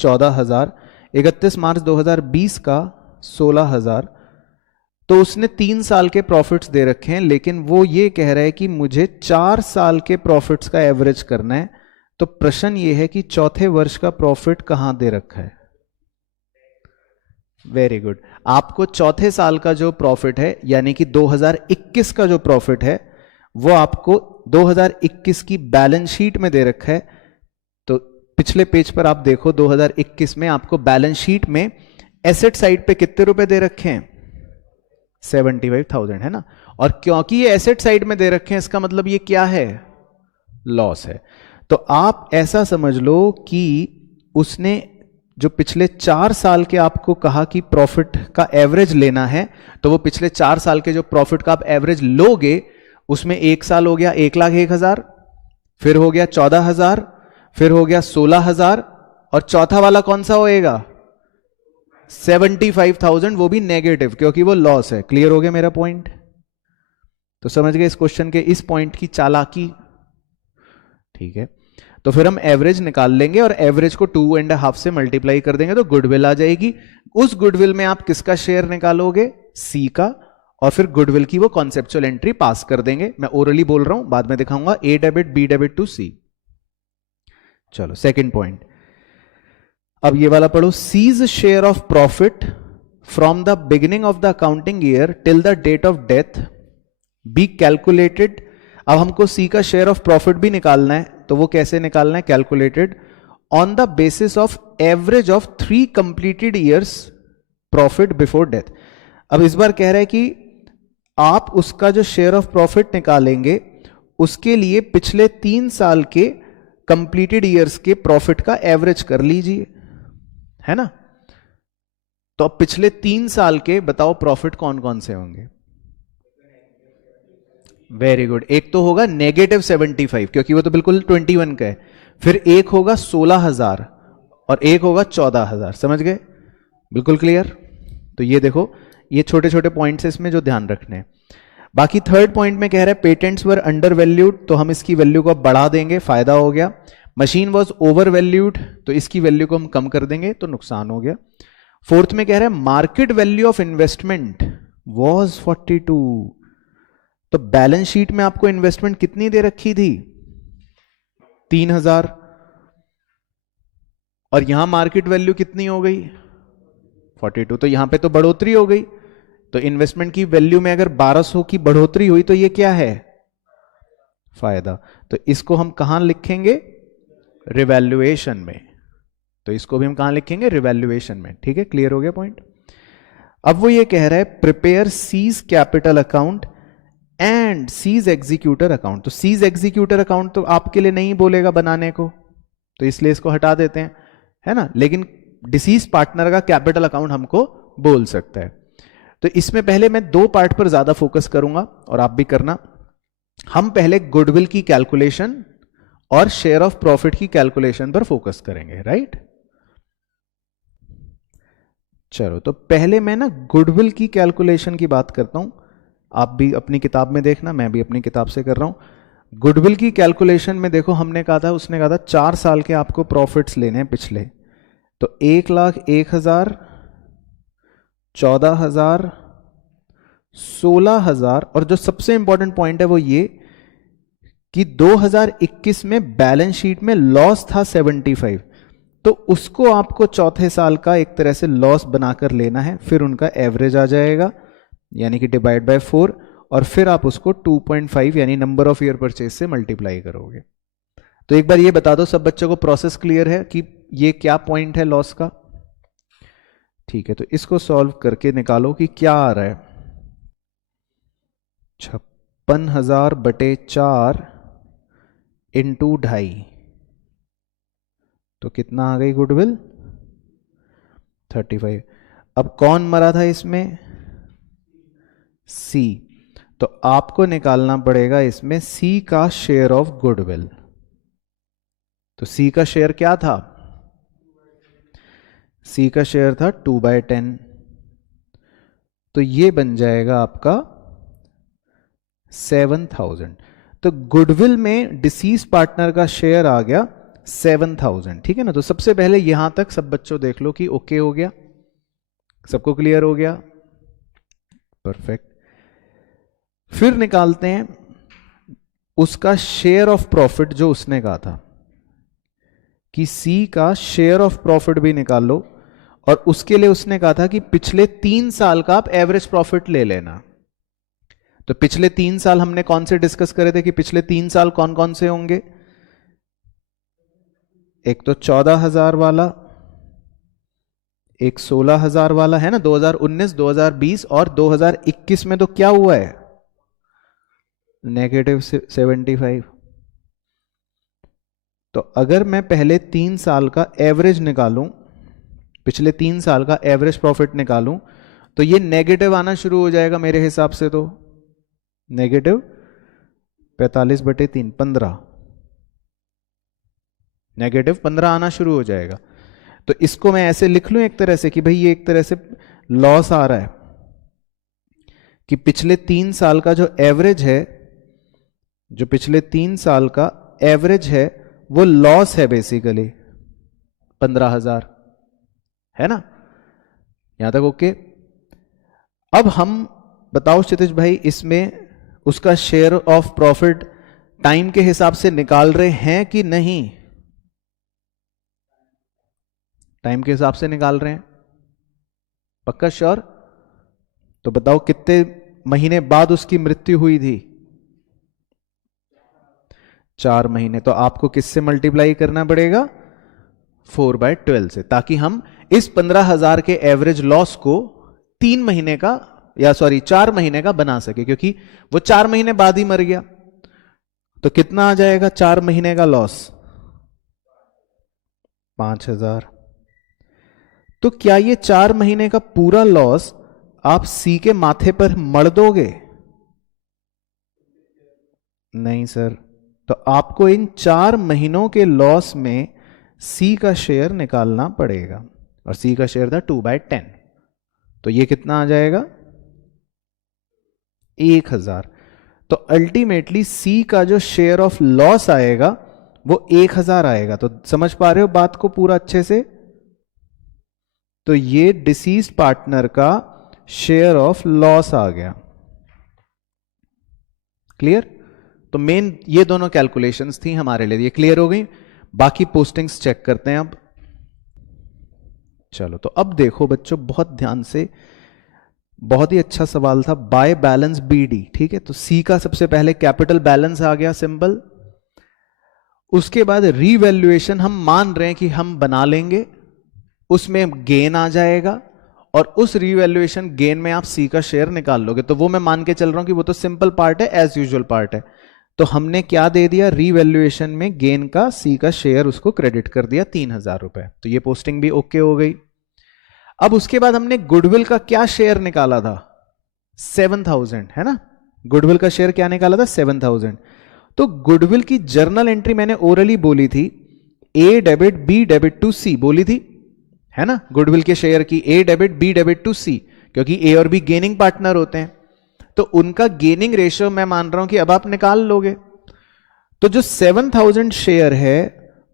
14,000, 31 मार्च 2020 का 16,000। तो उसने 3 साल के प्रॉफिट्स दे रखे हैं, लेकिन वो ये कह रहा है कि मुझे 4 साल के प्रॉफिट्स का एवरेज करना है। तो प्रश्न ये है कि चौथे वर्ष का प्रॉफिट कहां दे रखा है। वेरी गुड, आपको चौथे साल का जो प्रॉफिट है यानी कि 2021 का जो प्रॉफिट है वो आपको 2021 की बैलेंस शीट में दे रखा है। तो पिछले पेज पर आप देखो, 2021 में आपको बैलेंस शीट में एसेट साइड पे कितने रुपए दे रखे हैं, 75,000, है ना। और क्योंकि ये एसेट साइड में दे रखे हैं, इसका मतलब ये क्या है, लॉस है। तो आप ऐसा समझ लो कि उसने जो पिछले 4 साल के आपको कहा कि प्रॉफिट का एवरेज लेना है, तो वो पिछले 4 साल के जो प्रॉफिट का आप एवरेज लोगे, उसमें एक साल हो गया 1,01,000, फिर हो गया 14,000, फिर हो गया 16,000, और चौथा वाला कौन सा होएगा, 75,000, वो भी नेगेटिव क्योंकि वो लॉस है। क्लियर हो गया मेरा पॉइंट। तो समझ गए इस क्वेश्चन के इस पॉइंट की चालाकी। ठीक है, तो फिर हम एवरेज निकाल लेंगे और एवरेज को 2.5 से मल्टीप्लाई कर देंगे तो गुडविल आ जाएगी। उस गुडविल में आप किसका शेयर निकालोगे? सी का, और फिर गुडविल की वो कॉन्सेप्चुअल एंट्री पास कर देंगे। मैं ओरली बोल रहा हूं, बाद में दिखाऊंगा। A debit B debit to C. चलो सेकंड पॉइंट, अब ये वाला पढ़ो। C's share of profit from the beginning of the accounting year till the date of death be calculated. अब हमको सी का शेयर ऑफ प्रॉफिट भी निकालना है, तो वो कैसे निकालना है? Calculated on the basis of average of 3 completed years profit before death. अब इस बार कह रहा है कि आप उसका जो शेयर ऑफ प्रॉफिट निकालेंगे उसके लिए पिछले 3 साल के कंप्लीटेड ईयर्स के प्रॉफिट का एवरेज कर लीजिए, है ना। तो अब पिछले 3 साल के बताओ प्रॉफिट कौन कौन से होंगे? Very good. एक तो होगा -75 क्योंकि वो तो बिल्कुल 21 का है, फिर एक होगा 16,000 और एक होगा 14,000। समझ गए? बिल्कुल क्लियर। तो ये देखो, ये छोटे छोटे पॉइंट्स इसमें जो ध्यान रखने हैं। बाकी थर्ड पॉइंट में कह रहा है पेटेंट्स वर अंडर वैल्यूड, तो हम इसकी वैल्यू को बढ़ा देंगे, फायदा हो गया। मशीन वॉज ओवर वैल्यूड, तो इसकी वैल्यू को हम कम कर देंगे तो नुकसान हो गया। फोर्थ में कह रहा है market value of investment was 42, तो बैलेंस शीट में आपको इन्वेस्टमेंट कितनी दे रखी थी? 3,000, और यहां मार्केट वैल्यू कितनी हो गई? 42, तो यहां पे तो बढ़ोतरी हो गई। तो इन्वेस्टमेंट की वैल्यू में अगर 1200 की बढ़ोतरी हुई तो ये क्या है? फायदा। तो इसको हम कहां लिखेंगे? रिवैल्यूएशन में। तो इसको भी हम कहां लिखेंगे? रिवैल्यूएशन में। ठीक है, क्लियर हो गया पॉइंट। अब वो ये कह रहा है prepare C's capital account and C's executor account. तो सीज एग्जीक्यूटर अकाउंट तो आपके लिए नहीं बोलेगा बनाने को, तो इसलिए इसको हटा देते हैं, है ना। लेकिन डिसीज पार्टनर का कैपिटल अकाउंट हमको बोल सकता है। तो इसमें पहले मैं 2 पार्ट पर ज्यादा फोकस करूंगा और आप भी करना। हम पहले गुडविल की कैलकुलेशन और शेयर ऑफ प्रॉफिट की कैलकुलेशन पर फोकस करेंगे, राइट। चलो, तो पहले मैं ना गुडविल की कैलकुलेशन की बात करता हूं। आप भी अपनी किताब में देखना, मैं भी अपनी किताब से कर रहा हूं। गुडविल की कैलकुलेशन में देखो, हमने कहा था, उसने कहा था 4 साल के आपको प्रॉफिट्स लेने हैं पिछले। तो 1,01,000, 14,000, 16,000, और जो सबसे इंपॉर्टेंट पॉइंट है वो ये कि 2021 में बैलेंस शीट में लॉस था 75, तो उसको आपको चौथे साल का एक तरह से लॉस बनाकर लेना है, फिर उनका एवरेज आ जाएगा यानी कि डिवाइड बाय 4, और फिर आप उसको 2.5 यानी नंबर ऑफ ईयर परचेज से मल्टीप्लाई करोगे। तो एक बार ये बता दो सब बच्चों को, प्रोसेस क्लियर है कि ये क्या पॉइंट है लॉस का? ठीक है, तो इसको सॉल्व करके निकालो कि क्या आ रहा है। 56,000 बटे 4 इंटू 2.5, तो कितना आ गई गुडविल? 35। अब कौन मरा था इसमें? सी। तो आपको निकालना पड़ेगा इसमें सी का शेयर ऑफ गुडविल। तो सी का शेयर क्या था? सी का शेयर था 2/10, तो ये बन जाएगा आपका 7,000। तो गुडविल में डिसीज पार्टनर का शेयर आ गया 7,000। ठीक है ना। तो सबसे पहले यहां तक सब बच्चों देख लो कि ओके हो गया, सबको क्लियर हो गया, परफेक्ट। फिर निकालते हैं उसका शेयर ऑफ प्रॉफिट, जो उसने कहा था कि सी का शेयर ऑफ प्रॉफिट भी निकाल लो, और उसके लिए उसने कहा था कि पिछले 3 साल का आप एवरेज प्रॉफिट ले लेना। तो पिछले 3 साल हमने कौन से डिस्कस करे थे कि पिछले 3 साल कौन कौन से होंगे? एक तो 14,000 वाला, एक 16,000 वाला, है ना। 2019, 2020 और 2021 में तो क्या हुआ है? -75। तो अगर मैं पहले 3 साल का एवरेज निकालूं, पिछले 3 साल का एवरेज प्रॉफिट निकालूं, तो ये नेगेटिव आना शुरू हो जाएगा मेरे हिसाब से। तो -45/3 15, -15 आना शुरू हो जाएगा। तो इसको मैं ऐसे लिख लूं एक तरह से कि भाई ये एक तरह से लॉस आ रहा है कि पिछले 3 साल का जो एवरेज है, जो पिछले 3 साल का एवरेज है वो लॉस है बेसिकली 15,000, है ना? यहां तक ओके? अब हम बताओ क्षितिज भाई, इसमें उसका शेयर ऑफ प्रॉफिट टाइम के हिसाब से निकाल रहे हैं कि नहीं? टाइम के हिसाब से निकाल रहे हैं, पक्का श्योर? तो बताओ कितने महीने बाद उसकी मृत्यु हुई थी? 4 महीने। तो आपको किससे मल्टीप्लाई करना पड़ेगा? 4/12 से, ताकि हम इस 15,000 के एवरेज लॉस को 3 महीने का, या सॉरी 4 महीने का बना सके, क्योंकि वो 4 महीने बाद ही मर गया। तो कितना आ जाएगा 4 महीने का लॉस? 5,000। तो क्या ये 4 महीने का पूरा लॉस आप सी के माथे पर मर दोगे? नहीं सर। तो आपको इन 4 महीनों के लॉस में सी का शेयर निकालना पड़ेगा, और सी का शेयर था 2/10। तो ये कितना आ जाएगा? 1,000। तो अल्टीमेटली सी का जो शेयर ऑफ लॉस आएगा वो 1,000 आएगा। तो समझ पा रहे हो बात को पूरा अच्छे से? तो ये डिसीज पार्टनर का शेयर ऑफ लॉस आ गया। क्लियर? तो मेन ये दोनों कैलकुलेशंस थी हमारे लिए, ये क्लियर हो गई। बाकी पोस्टिंग्स चेक करते हैं अब। चलो, तो अब देखो बच्चों बहुत ध्यान से, बहुत ही अच्छा सवाल था, बाय बैलेंस बीडी। ठीक है, तो सी का सबसे पहले कैपिटल बैलेंस आ गया सिंबल। उसके बाद रीवैल्यूएशन हम मान रहे हैं कि हम बना लेंगे, उसमें गेन आ जाएगा, और उस रीवैल्यूएशन गेन में आप सी का शेयर निकाल लोगे। तो वो मैं मान के चल रहा हूं कि वो तो सिंपल पार्ट है, एज यूजुअल पार्ट है। तो हमने क्या दे दिया? रीवैल्यूएशन में गेन का सी का शेयर उसको क्रेडिट कर दिया 3,000 रुपए। तो ये पोस्टिंग भी ओके हो गई। अब उसके बाद हमने गुडविल का क्या शेयर निकाला था? 7,000, है ना? गुडविल का शेयर क्या निकाला था? 7,000। तो गुडविल की जर्नल एंट्री मैंने ओरली बोली थी, ए डेबिट बी डेबिट टू सी बोली थी, है ना? गुडविल के शेयर की ए डेबिट बी डेबिट टू सी, क्योंकि ए और बी गेनिंग पार्टनर होते हैं। तो उनका गेनिंग रेशियो मैं मान रहा हूं कि अब आप निकाल लोगे। तो जो 7,000 शेयर है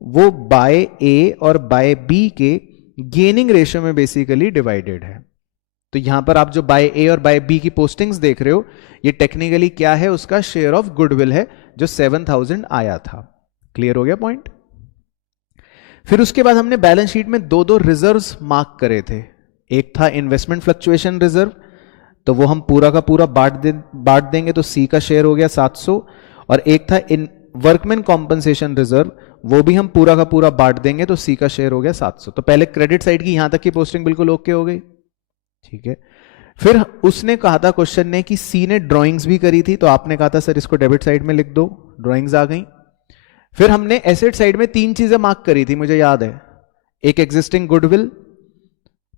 वो बाय ए और बाय बी के गेनिंग रेशियो में बेसिकली डिवाइडेड है। तो यहां पर आप जो बाय ए और बाय बी की पोस्टिंग्स देख रहे हो, ये टेक्निकली क्या है? उसका शेयर ऑफ गुडविल है जो 7,000 आया था। क्लियर हो गया पॉइंट? फिर उसके बाद हमने बैलेंस शीट में 2-2 रिजर्व्स मार्क करे थे। एक था इन्वेस्टमेंट फ्लक्चुएशन रिजर्व, तो वो हम पूरा का पूरा बांट देंगे, तो सी का शेयर हो गया 700। और एक था इन वर्कमैन कॉम्पनसेशन रिजर्व, वो भी हम पूरा का पूरा बांट देंगे, तो सी का शेयर हो गया 700। तो पहले क्रेडिट साइड की यहां तक की पोस्टिंग बिल्कुल ओके हो गई। ठीक है, फिर उसने कहा था क्वेश्चन ने कि सी ने ड्राइंग्स भी करी थी, तो आपने कहा था सर इसको डेबिट साइड में लिख दो, ड्राइंग्स आ गई। फिर हमने एसेट साइड में 3 चीजें मार्क करी थी, मुझे याद है। एक एग्जिस्टिंग गुडविल,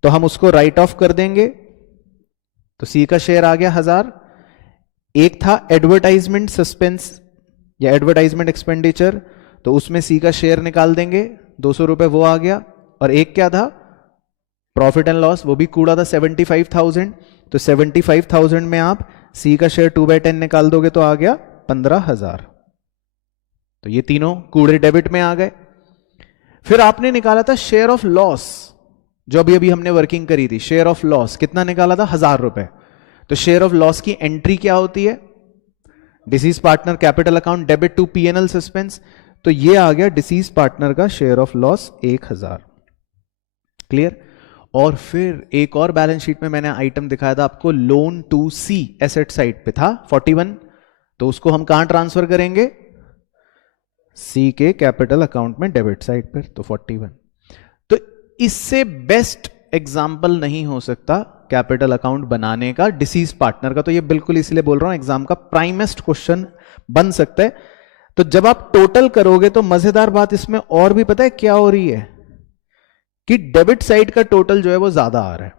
तो हम उसको राइट ऑफ कर देंगे, तो सी का शेयर आ गया 1000। एक था एडवर्टाइजमेंट सस्पेंस या एडवर्टाइजमेंट एक्सपेंडिचर, तो उसमें सी का शेयर निकाल देंगे, 200 रुपए वो आ गया। और एक क्या था? प्रॉफिट एंड लॉस, वो भी कूड़ा था 75,000। तो 75,000 में आप सी का शेयर 2/10 निकाल दोगे तो आ गया 15,000। तो ये तीनों कूड़े डेबिट में आ गए। फिर आपने निकाला था शेयर ऑफ लॉस, जो अभी अभी हमने वर्किंग करी थी। शेयर ऑफ लॉस कितना निकाला था? 1000 रुपए। तो शेयर ऑफ लॉस की एंट्री क्या होती है? Deceased partner capital account debit to PNL suspense. तो ये आ गया डिसीज पार्टनर का शेयर ऑफ लॉस 1000। क्लियर? और फिर एक और बैलेंस शीट में मैंने आइटम दिखाया था आपको, loan to C asset side पे था 41। तो उसको हम कहां ट्रांसफर करेंगे? सी के कैपिटल अकाउंट में डेबिट साइड पर, तो 41। तो इससे बेस्ट एग्जाम्पल नहीं हो सकता कैपिटल अकाउंट बनाने का डिसीज पार्टनर का। तो ये बिल्कुल इसलिए बोल रहा हूं एग्जाम का प्राइमेस्ट क्वेश्चन बन सकता है। तो जब आप टोटल करोगे तो मजेदार बात इसमें और भी पता है क्या हो रही है, कि डेबिट साइड का टोटल जो है वो ज्यादा आ रहा है।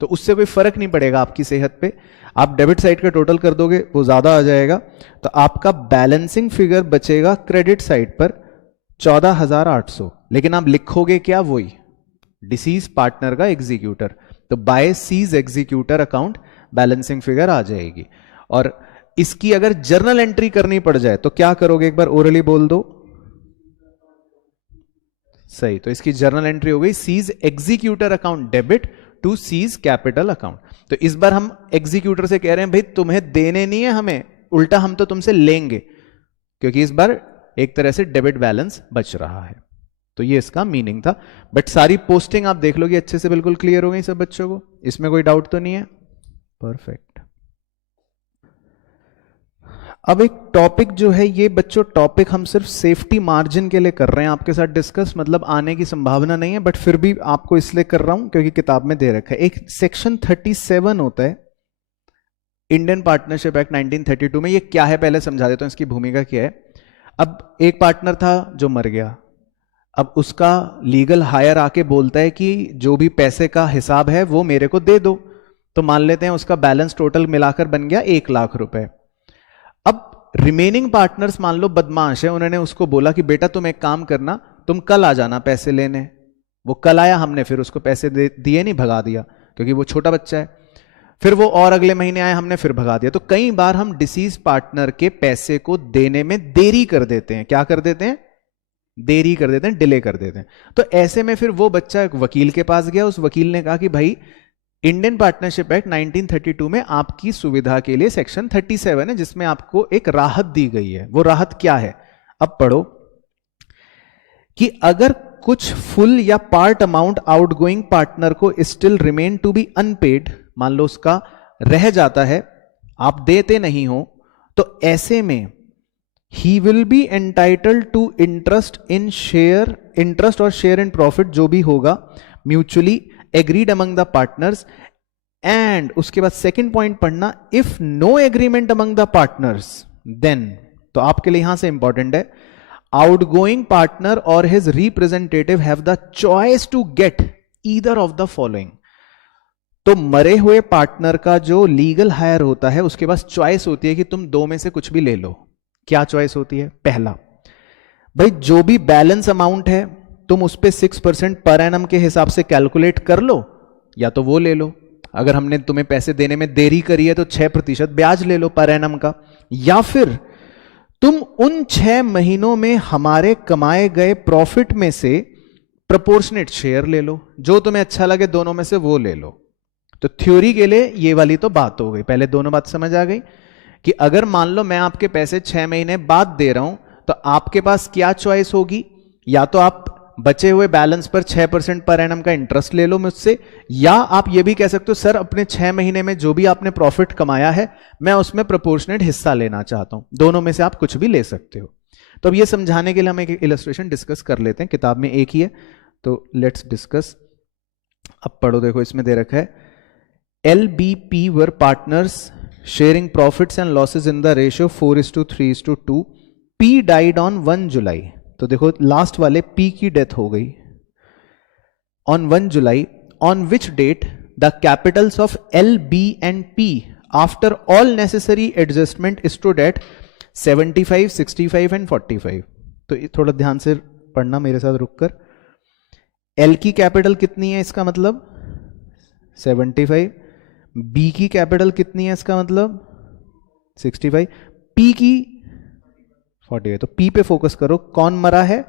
तो उससे कोई फर्क नहीं पड़ेगा आपकी सेहत पे, आप डेबिट साइड का टोटल कर दोगे वो ज्यादा आ जाएगा। तो आपका बैलेंसिंग फिगर बचेगा क्रेडिट साइड पर 14,800, लेकिन आप लिखोगे क्या? वही डिसीज पार्टनर का एग्जीक्यूटर। तो by C's executor account balancing figure आ जाएगी। और इसकी अगर जर्नल एंट्री करनी पड़ जाए तो क्या करोगे? एक बार ओरली बोल दो। सही, तो इसकी जर्नल एंट्री हो गई C's executor account debit to C's capital account. तो इस बार हम एग्जीक्यूटर से कह रहे हैं भाई तुम्हें देने नहीं है हमें, उल्टा हम तो तुमसे लेंगे, क्योंकि इस बार एक तरह से डेबिट बैलेंस बच रहा है। तो ये इसका मीनिंग था। बट सारी पोस्टिंग आप देख लोगे अच्छे से, बिल्कुल क्लियर हो गई सब बच्चों को, इसमें कोई डाउट तो नहीं है? परफेक्ट। अब एक टॉपिक जो है, ये बच्चों टॉपिक हम सिर्फ सेफ्टी मार्जिन के लिए कर रहे हैं आपके साथ डिस्कस, मतलब आने की संभावना नहीं है, बट फिर भी आपको इसलिए कर रहा हूं क्योंकि किताब में दे रखा है। एक सेक्शन 37 होता है इंडियन पार्टनरशिप एक्ट 1932 में। ये क्या है पहले समझा देता हूं, इसकी भूमिका क्या है। अब एक पार्टनर था जो मर गया, अब उसका लीगल हायर आके बोलता है कि जो भी पैसे का हिसाब है वो मेरे को दे दो। तो मान लेते हैं उसका बैलेंस टोटल मिलाकर बन गया 1 लाख रुपए। अब रिमेनिंग पार्टनर्स मान लो बदमाश है, उन्होंने उसको बोला कि बेटा तुम एक काम करना, तुम कल आ जाना पैसे लेने। वो कल आया, हमने फिर उसको पैसे दिए नहीं, भगा दिया क्योंकि वो छोटा बच्चा है। फिर वो और अगले महीने आया, हमने फिर भगा दिया। तो कई बार हम डिसीज पार्टनर के पैसे को देने में देरी कर देते हैं। क्या कर देते हैं? देरी कर देते हैं, डिले कर देते हैं। तो ऐसे में फिर वो बच्चा एक वकील के पास गया, उस वकील ने कहा कि भाई इंडियन पार्टनरशिप एक्ट 1932 में आपकी सुविधा के लिए सेक्शन 37 है जिसमें आपको एक राहत दी गई है। वो राहत क्या है? अब पढ़ो कि अगर कुछ फुल या पार्ट अमाउंट आउटगोइंग पार्टनर को still remain to be unpaid, मान लो उसका रह जाता है, आप देते नहीं हो, तो ऐसे में he will be entitled to interest और शेयर इन प्रॉफिट, जो भी होगा mutually agreed among the partners. And उसके बाद सेकेंड पॉइंट पढ़ना, if no agreement among the partners then, तो आपके लिए यहां से इंपॉर्टेंट है, आउटगोइंग पार्टनर और his representative have the choice to get either of the following. तो मरे हुए पार्टनर का जो लीगल हायर होता है उसके पास चॉइस होती है कि तुम दो में से कुछ भी ले लो। क्या चॉइस होती है? पहला, भाई जो भी बैलेंस अमाउंट है तुम उस पे 6% पर एनम के हिसाब से कैलकुलेट कर लो, या तो वो ले लो। अगर हमने तुम्हें पैसे देने में देरी करी है तो 6% ब्याज ले लो पर एनम का, या फिर तुम उन 6 महीनों में हमारे कमाए गए प्रॉफिट में से प्रोपोर्शनेट शेयर ले लो, जो तुम्हें अच्छा लगे दोनों में से वो ले लो। तो थ्योरी के लिए ये वाली तो बात हो गई। पहले दोनों बात समझ आ गई कि अगर मान लो मैं आपके पैसे 6 महीने बाद दे रहा हूं तो आपके पास क्या चॉइस होगी, या तो आप बचे हुए बैलेंस पर 6% पर एनम का इंटरेस्ट ले लो मुझसे, या आप ये भी कह सकते हो सर अपने 6 महीने में जो भी आपने प्रॉफिट कमाया है मैं उसमें प्रोपोर्शनेट हिस्सा लेना चाहता हूं। दोनों में से आप कुछ भी ले सकते हो। तो अब ये समझाने के लिए हम एक इलस्ट्रेशन डिस्कस कर लेते हैं, किताब में एक ही है तो लेट्स डिस्कस। अब पढ़ो, देखो इसमें दे रखा है, LBP were partners sharing profits and losses in the ratio 4:3:2. P died on 1 जुलाई। तो देखो लास्ट वाले P की डेथ हो गई on 1 July, on which date the capitals of L, B and P after all necessary adjustment stood at 75, 65 and 45। तो थोड़ा ध्यान से पढ़ना मेरे साथ रुककर। L की कैपिटल कितनी है इसका मतलब 75, बी की कैपिटल कितनी है इसका मतलब 65, पी की 45। तो पी पे फोकस करो, कौन मरा है?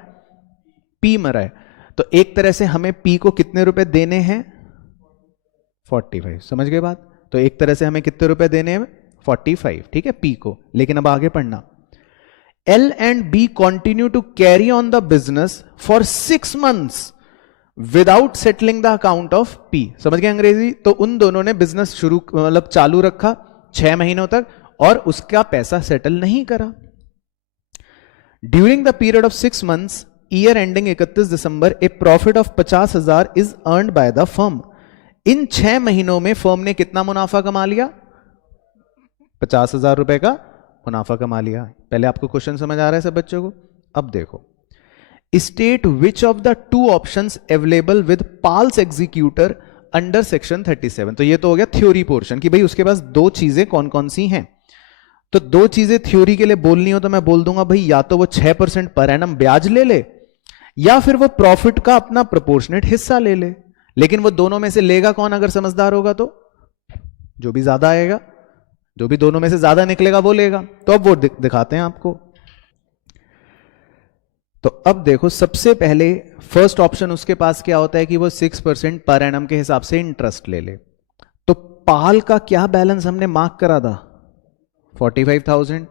पी मरा है। तो एक तरह से हमें पी को कितने रुपए देने हैं? 45। समझ गए बात? तो एक तरह से हमें कितने रुपए देने हैं? 45, ठीक है, पी को। लेकिन अब आगे पढ़ना, L and B continue to carry on the business for 6 months without settling the account of P. समझ गए अंग्रेजी? तो उन दोनों ने बिजनेस शुरू मतलब चालू रखा 6 महीनों तक और उसका पैसा सेटल नहीं करा। During the period of 6 months year ending 31 December a profit of 50,000 is earned by the firm. इन 6 महीनों में फर्म ने कितना मुनाफा कमा लिया? 50,000 रुपए का मुनाफा कमा लिया। पहले आपको क्वेश्चन समझ आ रहा है सब बच्चों को? अब देखो, state which of the 2 options available with Pal's executor under section 37। तो ये तो हो गया थ्योरी पोर्शन कि भाई उसके पास 2 चीजें कौन कौन सी हैं। तो 2 चीजें थ्योरी के लिए बोलनी हो तो मैं बोल दूंगा भाई या तो वो 6% पर एनम ब्याज ले ले, या फिर वो प्रॉफिट का अपना प्रोपोर्शनेट हिस्सा ले ले। लेकिन वो दोनों में से लेगा कौन? अगर समझदार होगा तो जो भी ज्यादा आएगा, जो भी दोनों में से ज्यादा निकलेगा वो लेगा। तो अब वो दिखाते हैं आपको। तो अब देखो, सबसे पहले फर्स्ट ऑप्शन उसके पास क्या होता है कि वो 6% पर एनम के हिसाब से इंटरेस्ट ले ले। तो पाल का क्या बैलेंस हमने मार्क करा था? 45,000।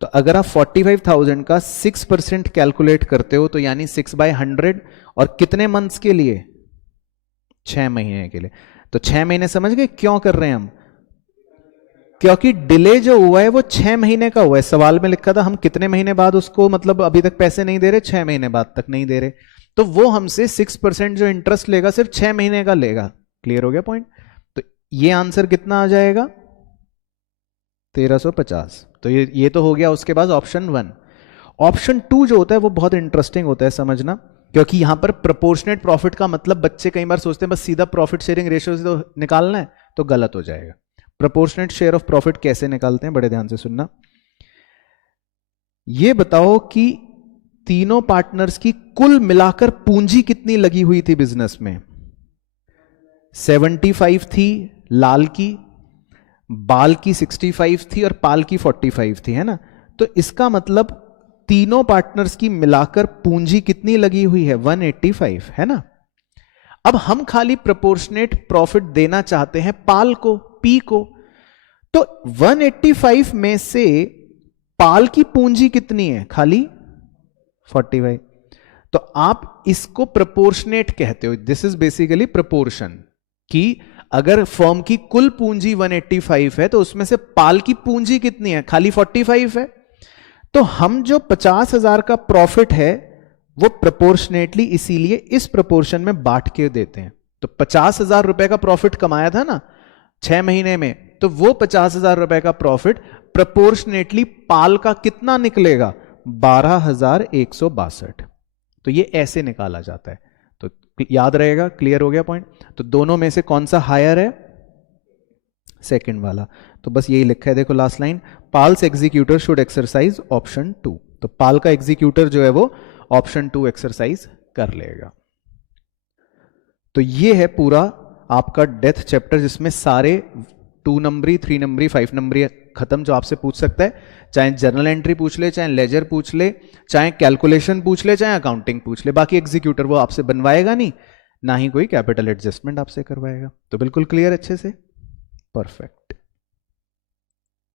तो अगर आप 45,000 का 6% कैलकुलेट करते हो तो यानी 6/100, और कितने मंथ्स के लिए? 6 महीने के लिए। तो 6 महीने समझ गए क्यों कर रहे हैं हम? क्योंकि डिले जो हुआ है वो 6 महीने का हुआ है। सवाल में लिखा था हम कितने महीने बाद उसको, मतलब अभी तक पैसे नहीं दे रहे, 6 महीने बाद तक नहीं दे रहे, तो वो हमसे 6% जो इंटरेस्ट लेगा सिर्फ 6 महीने का लेगा। क्लियर हो गया पॉइंट? तो ये आंसर कितना आ जाएगा? 1350। तो ये तो हो गया उसके बाद ऑप्शन 1। ऑप्शन 2 जो होता है वो बहुत इंटरेस्टिंग होता है समझना, क्योंकि यहां पर प्रोपोर्शनेट प्रॉफिट का मतलब बच्चे कई बार सोचते हैं बस सीधा प्रॉफिट शेयरिंग रेशियो से तो निकालना है, तो गलत हो जाएगा। प्रोपोर्शनेट शेयर ऑफ प्रॉफिट कैसे निकालते हैं, बड़े ध्यान से सुनना। ये बताओ कि तीनों पार्टनर्स की कुल मिलाकर पूंजी कितनी लगी हुई थी बिजनेस में? 75 थी लाल की, बाल की 65 थी और पाल की 45 थी, है ना? तो इसका मतलब तीनों पार्टनर्स की मिलाकर पूंजी कितनी लगी हुई है? 185, है ना? अब हम खाली प्रोपोर्शनेट प्रॉफिट देना चाहते हैं पाल को, पी को। तो 185 में से पाल की पूंजी कितनी है? खाली 45। तो आप इसको प्रोपोर्शनेट कहते हो। दिस इज बेसिकली प्रोपोर्शन, कि अगर फर्म की कुल पूंजी 185 है तो उसमें से पाल की पूंजी कितनी है? खाली 45 है। तो हम जो 50,000 का प्रॉफिट है वो प्रोपोर्शनेटली इसीलिए इस प्रोपोर्शन में बांट के देते हैं। तो 50,000 रुपए का प्रॉफिट कमाया था ना 6 महीने में, तो वो 50,000 रुपए का प्रॉफिट प्रोपोर्शनेटली पाल का कितना निकलेगा? 12,162। तो ये ऐसे निकाला जाता है। तो याद रहेगा, क्लियर हो गया पॉइंट? तो दोनों में से कौन सा हायर है? सेकंड वाला। तो बस यही लिखा है, देखो last line, Pal's executor should exercise option 2। तो पाल का एग्जीक्यूटर जो है वो ऑप्शन 2 एक्सरसाइज कर लेगा। तो ये है पूरा आपका डेथ चैप्टर, जिसमें सारे 2 नंबरी, 3 नंबरी, 5 नंबरी खत्म, जो आपसे पूछ सकता है। चाहे जर्नल एंट्री पूछ ले, चाहे लेजर पूछ ले, चाहे कैलकुलेशन पूछ ले, चाहे अकाउंटिंग पूछ ले। बाकी एग्जीक्यूटर वो आपसे बनवाएगा नहीं, ना ही कोई कैपिटल एडजस्टमेंट आपसे करवाएगा। तो बिल्कुल क्लियर अच्छे से? परफेक्ट।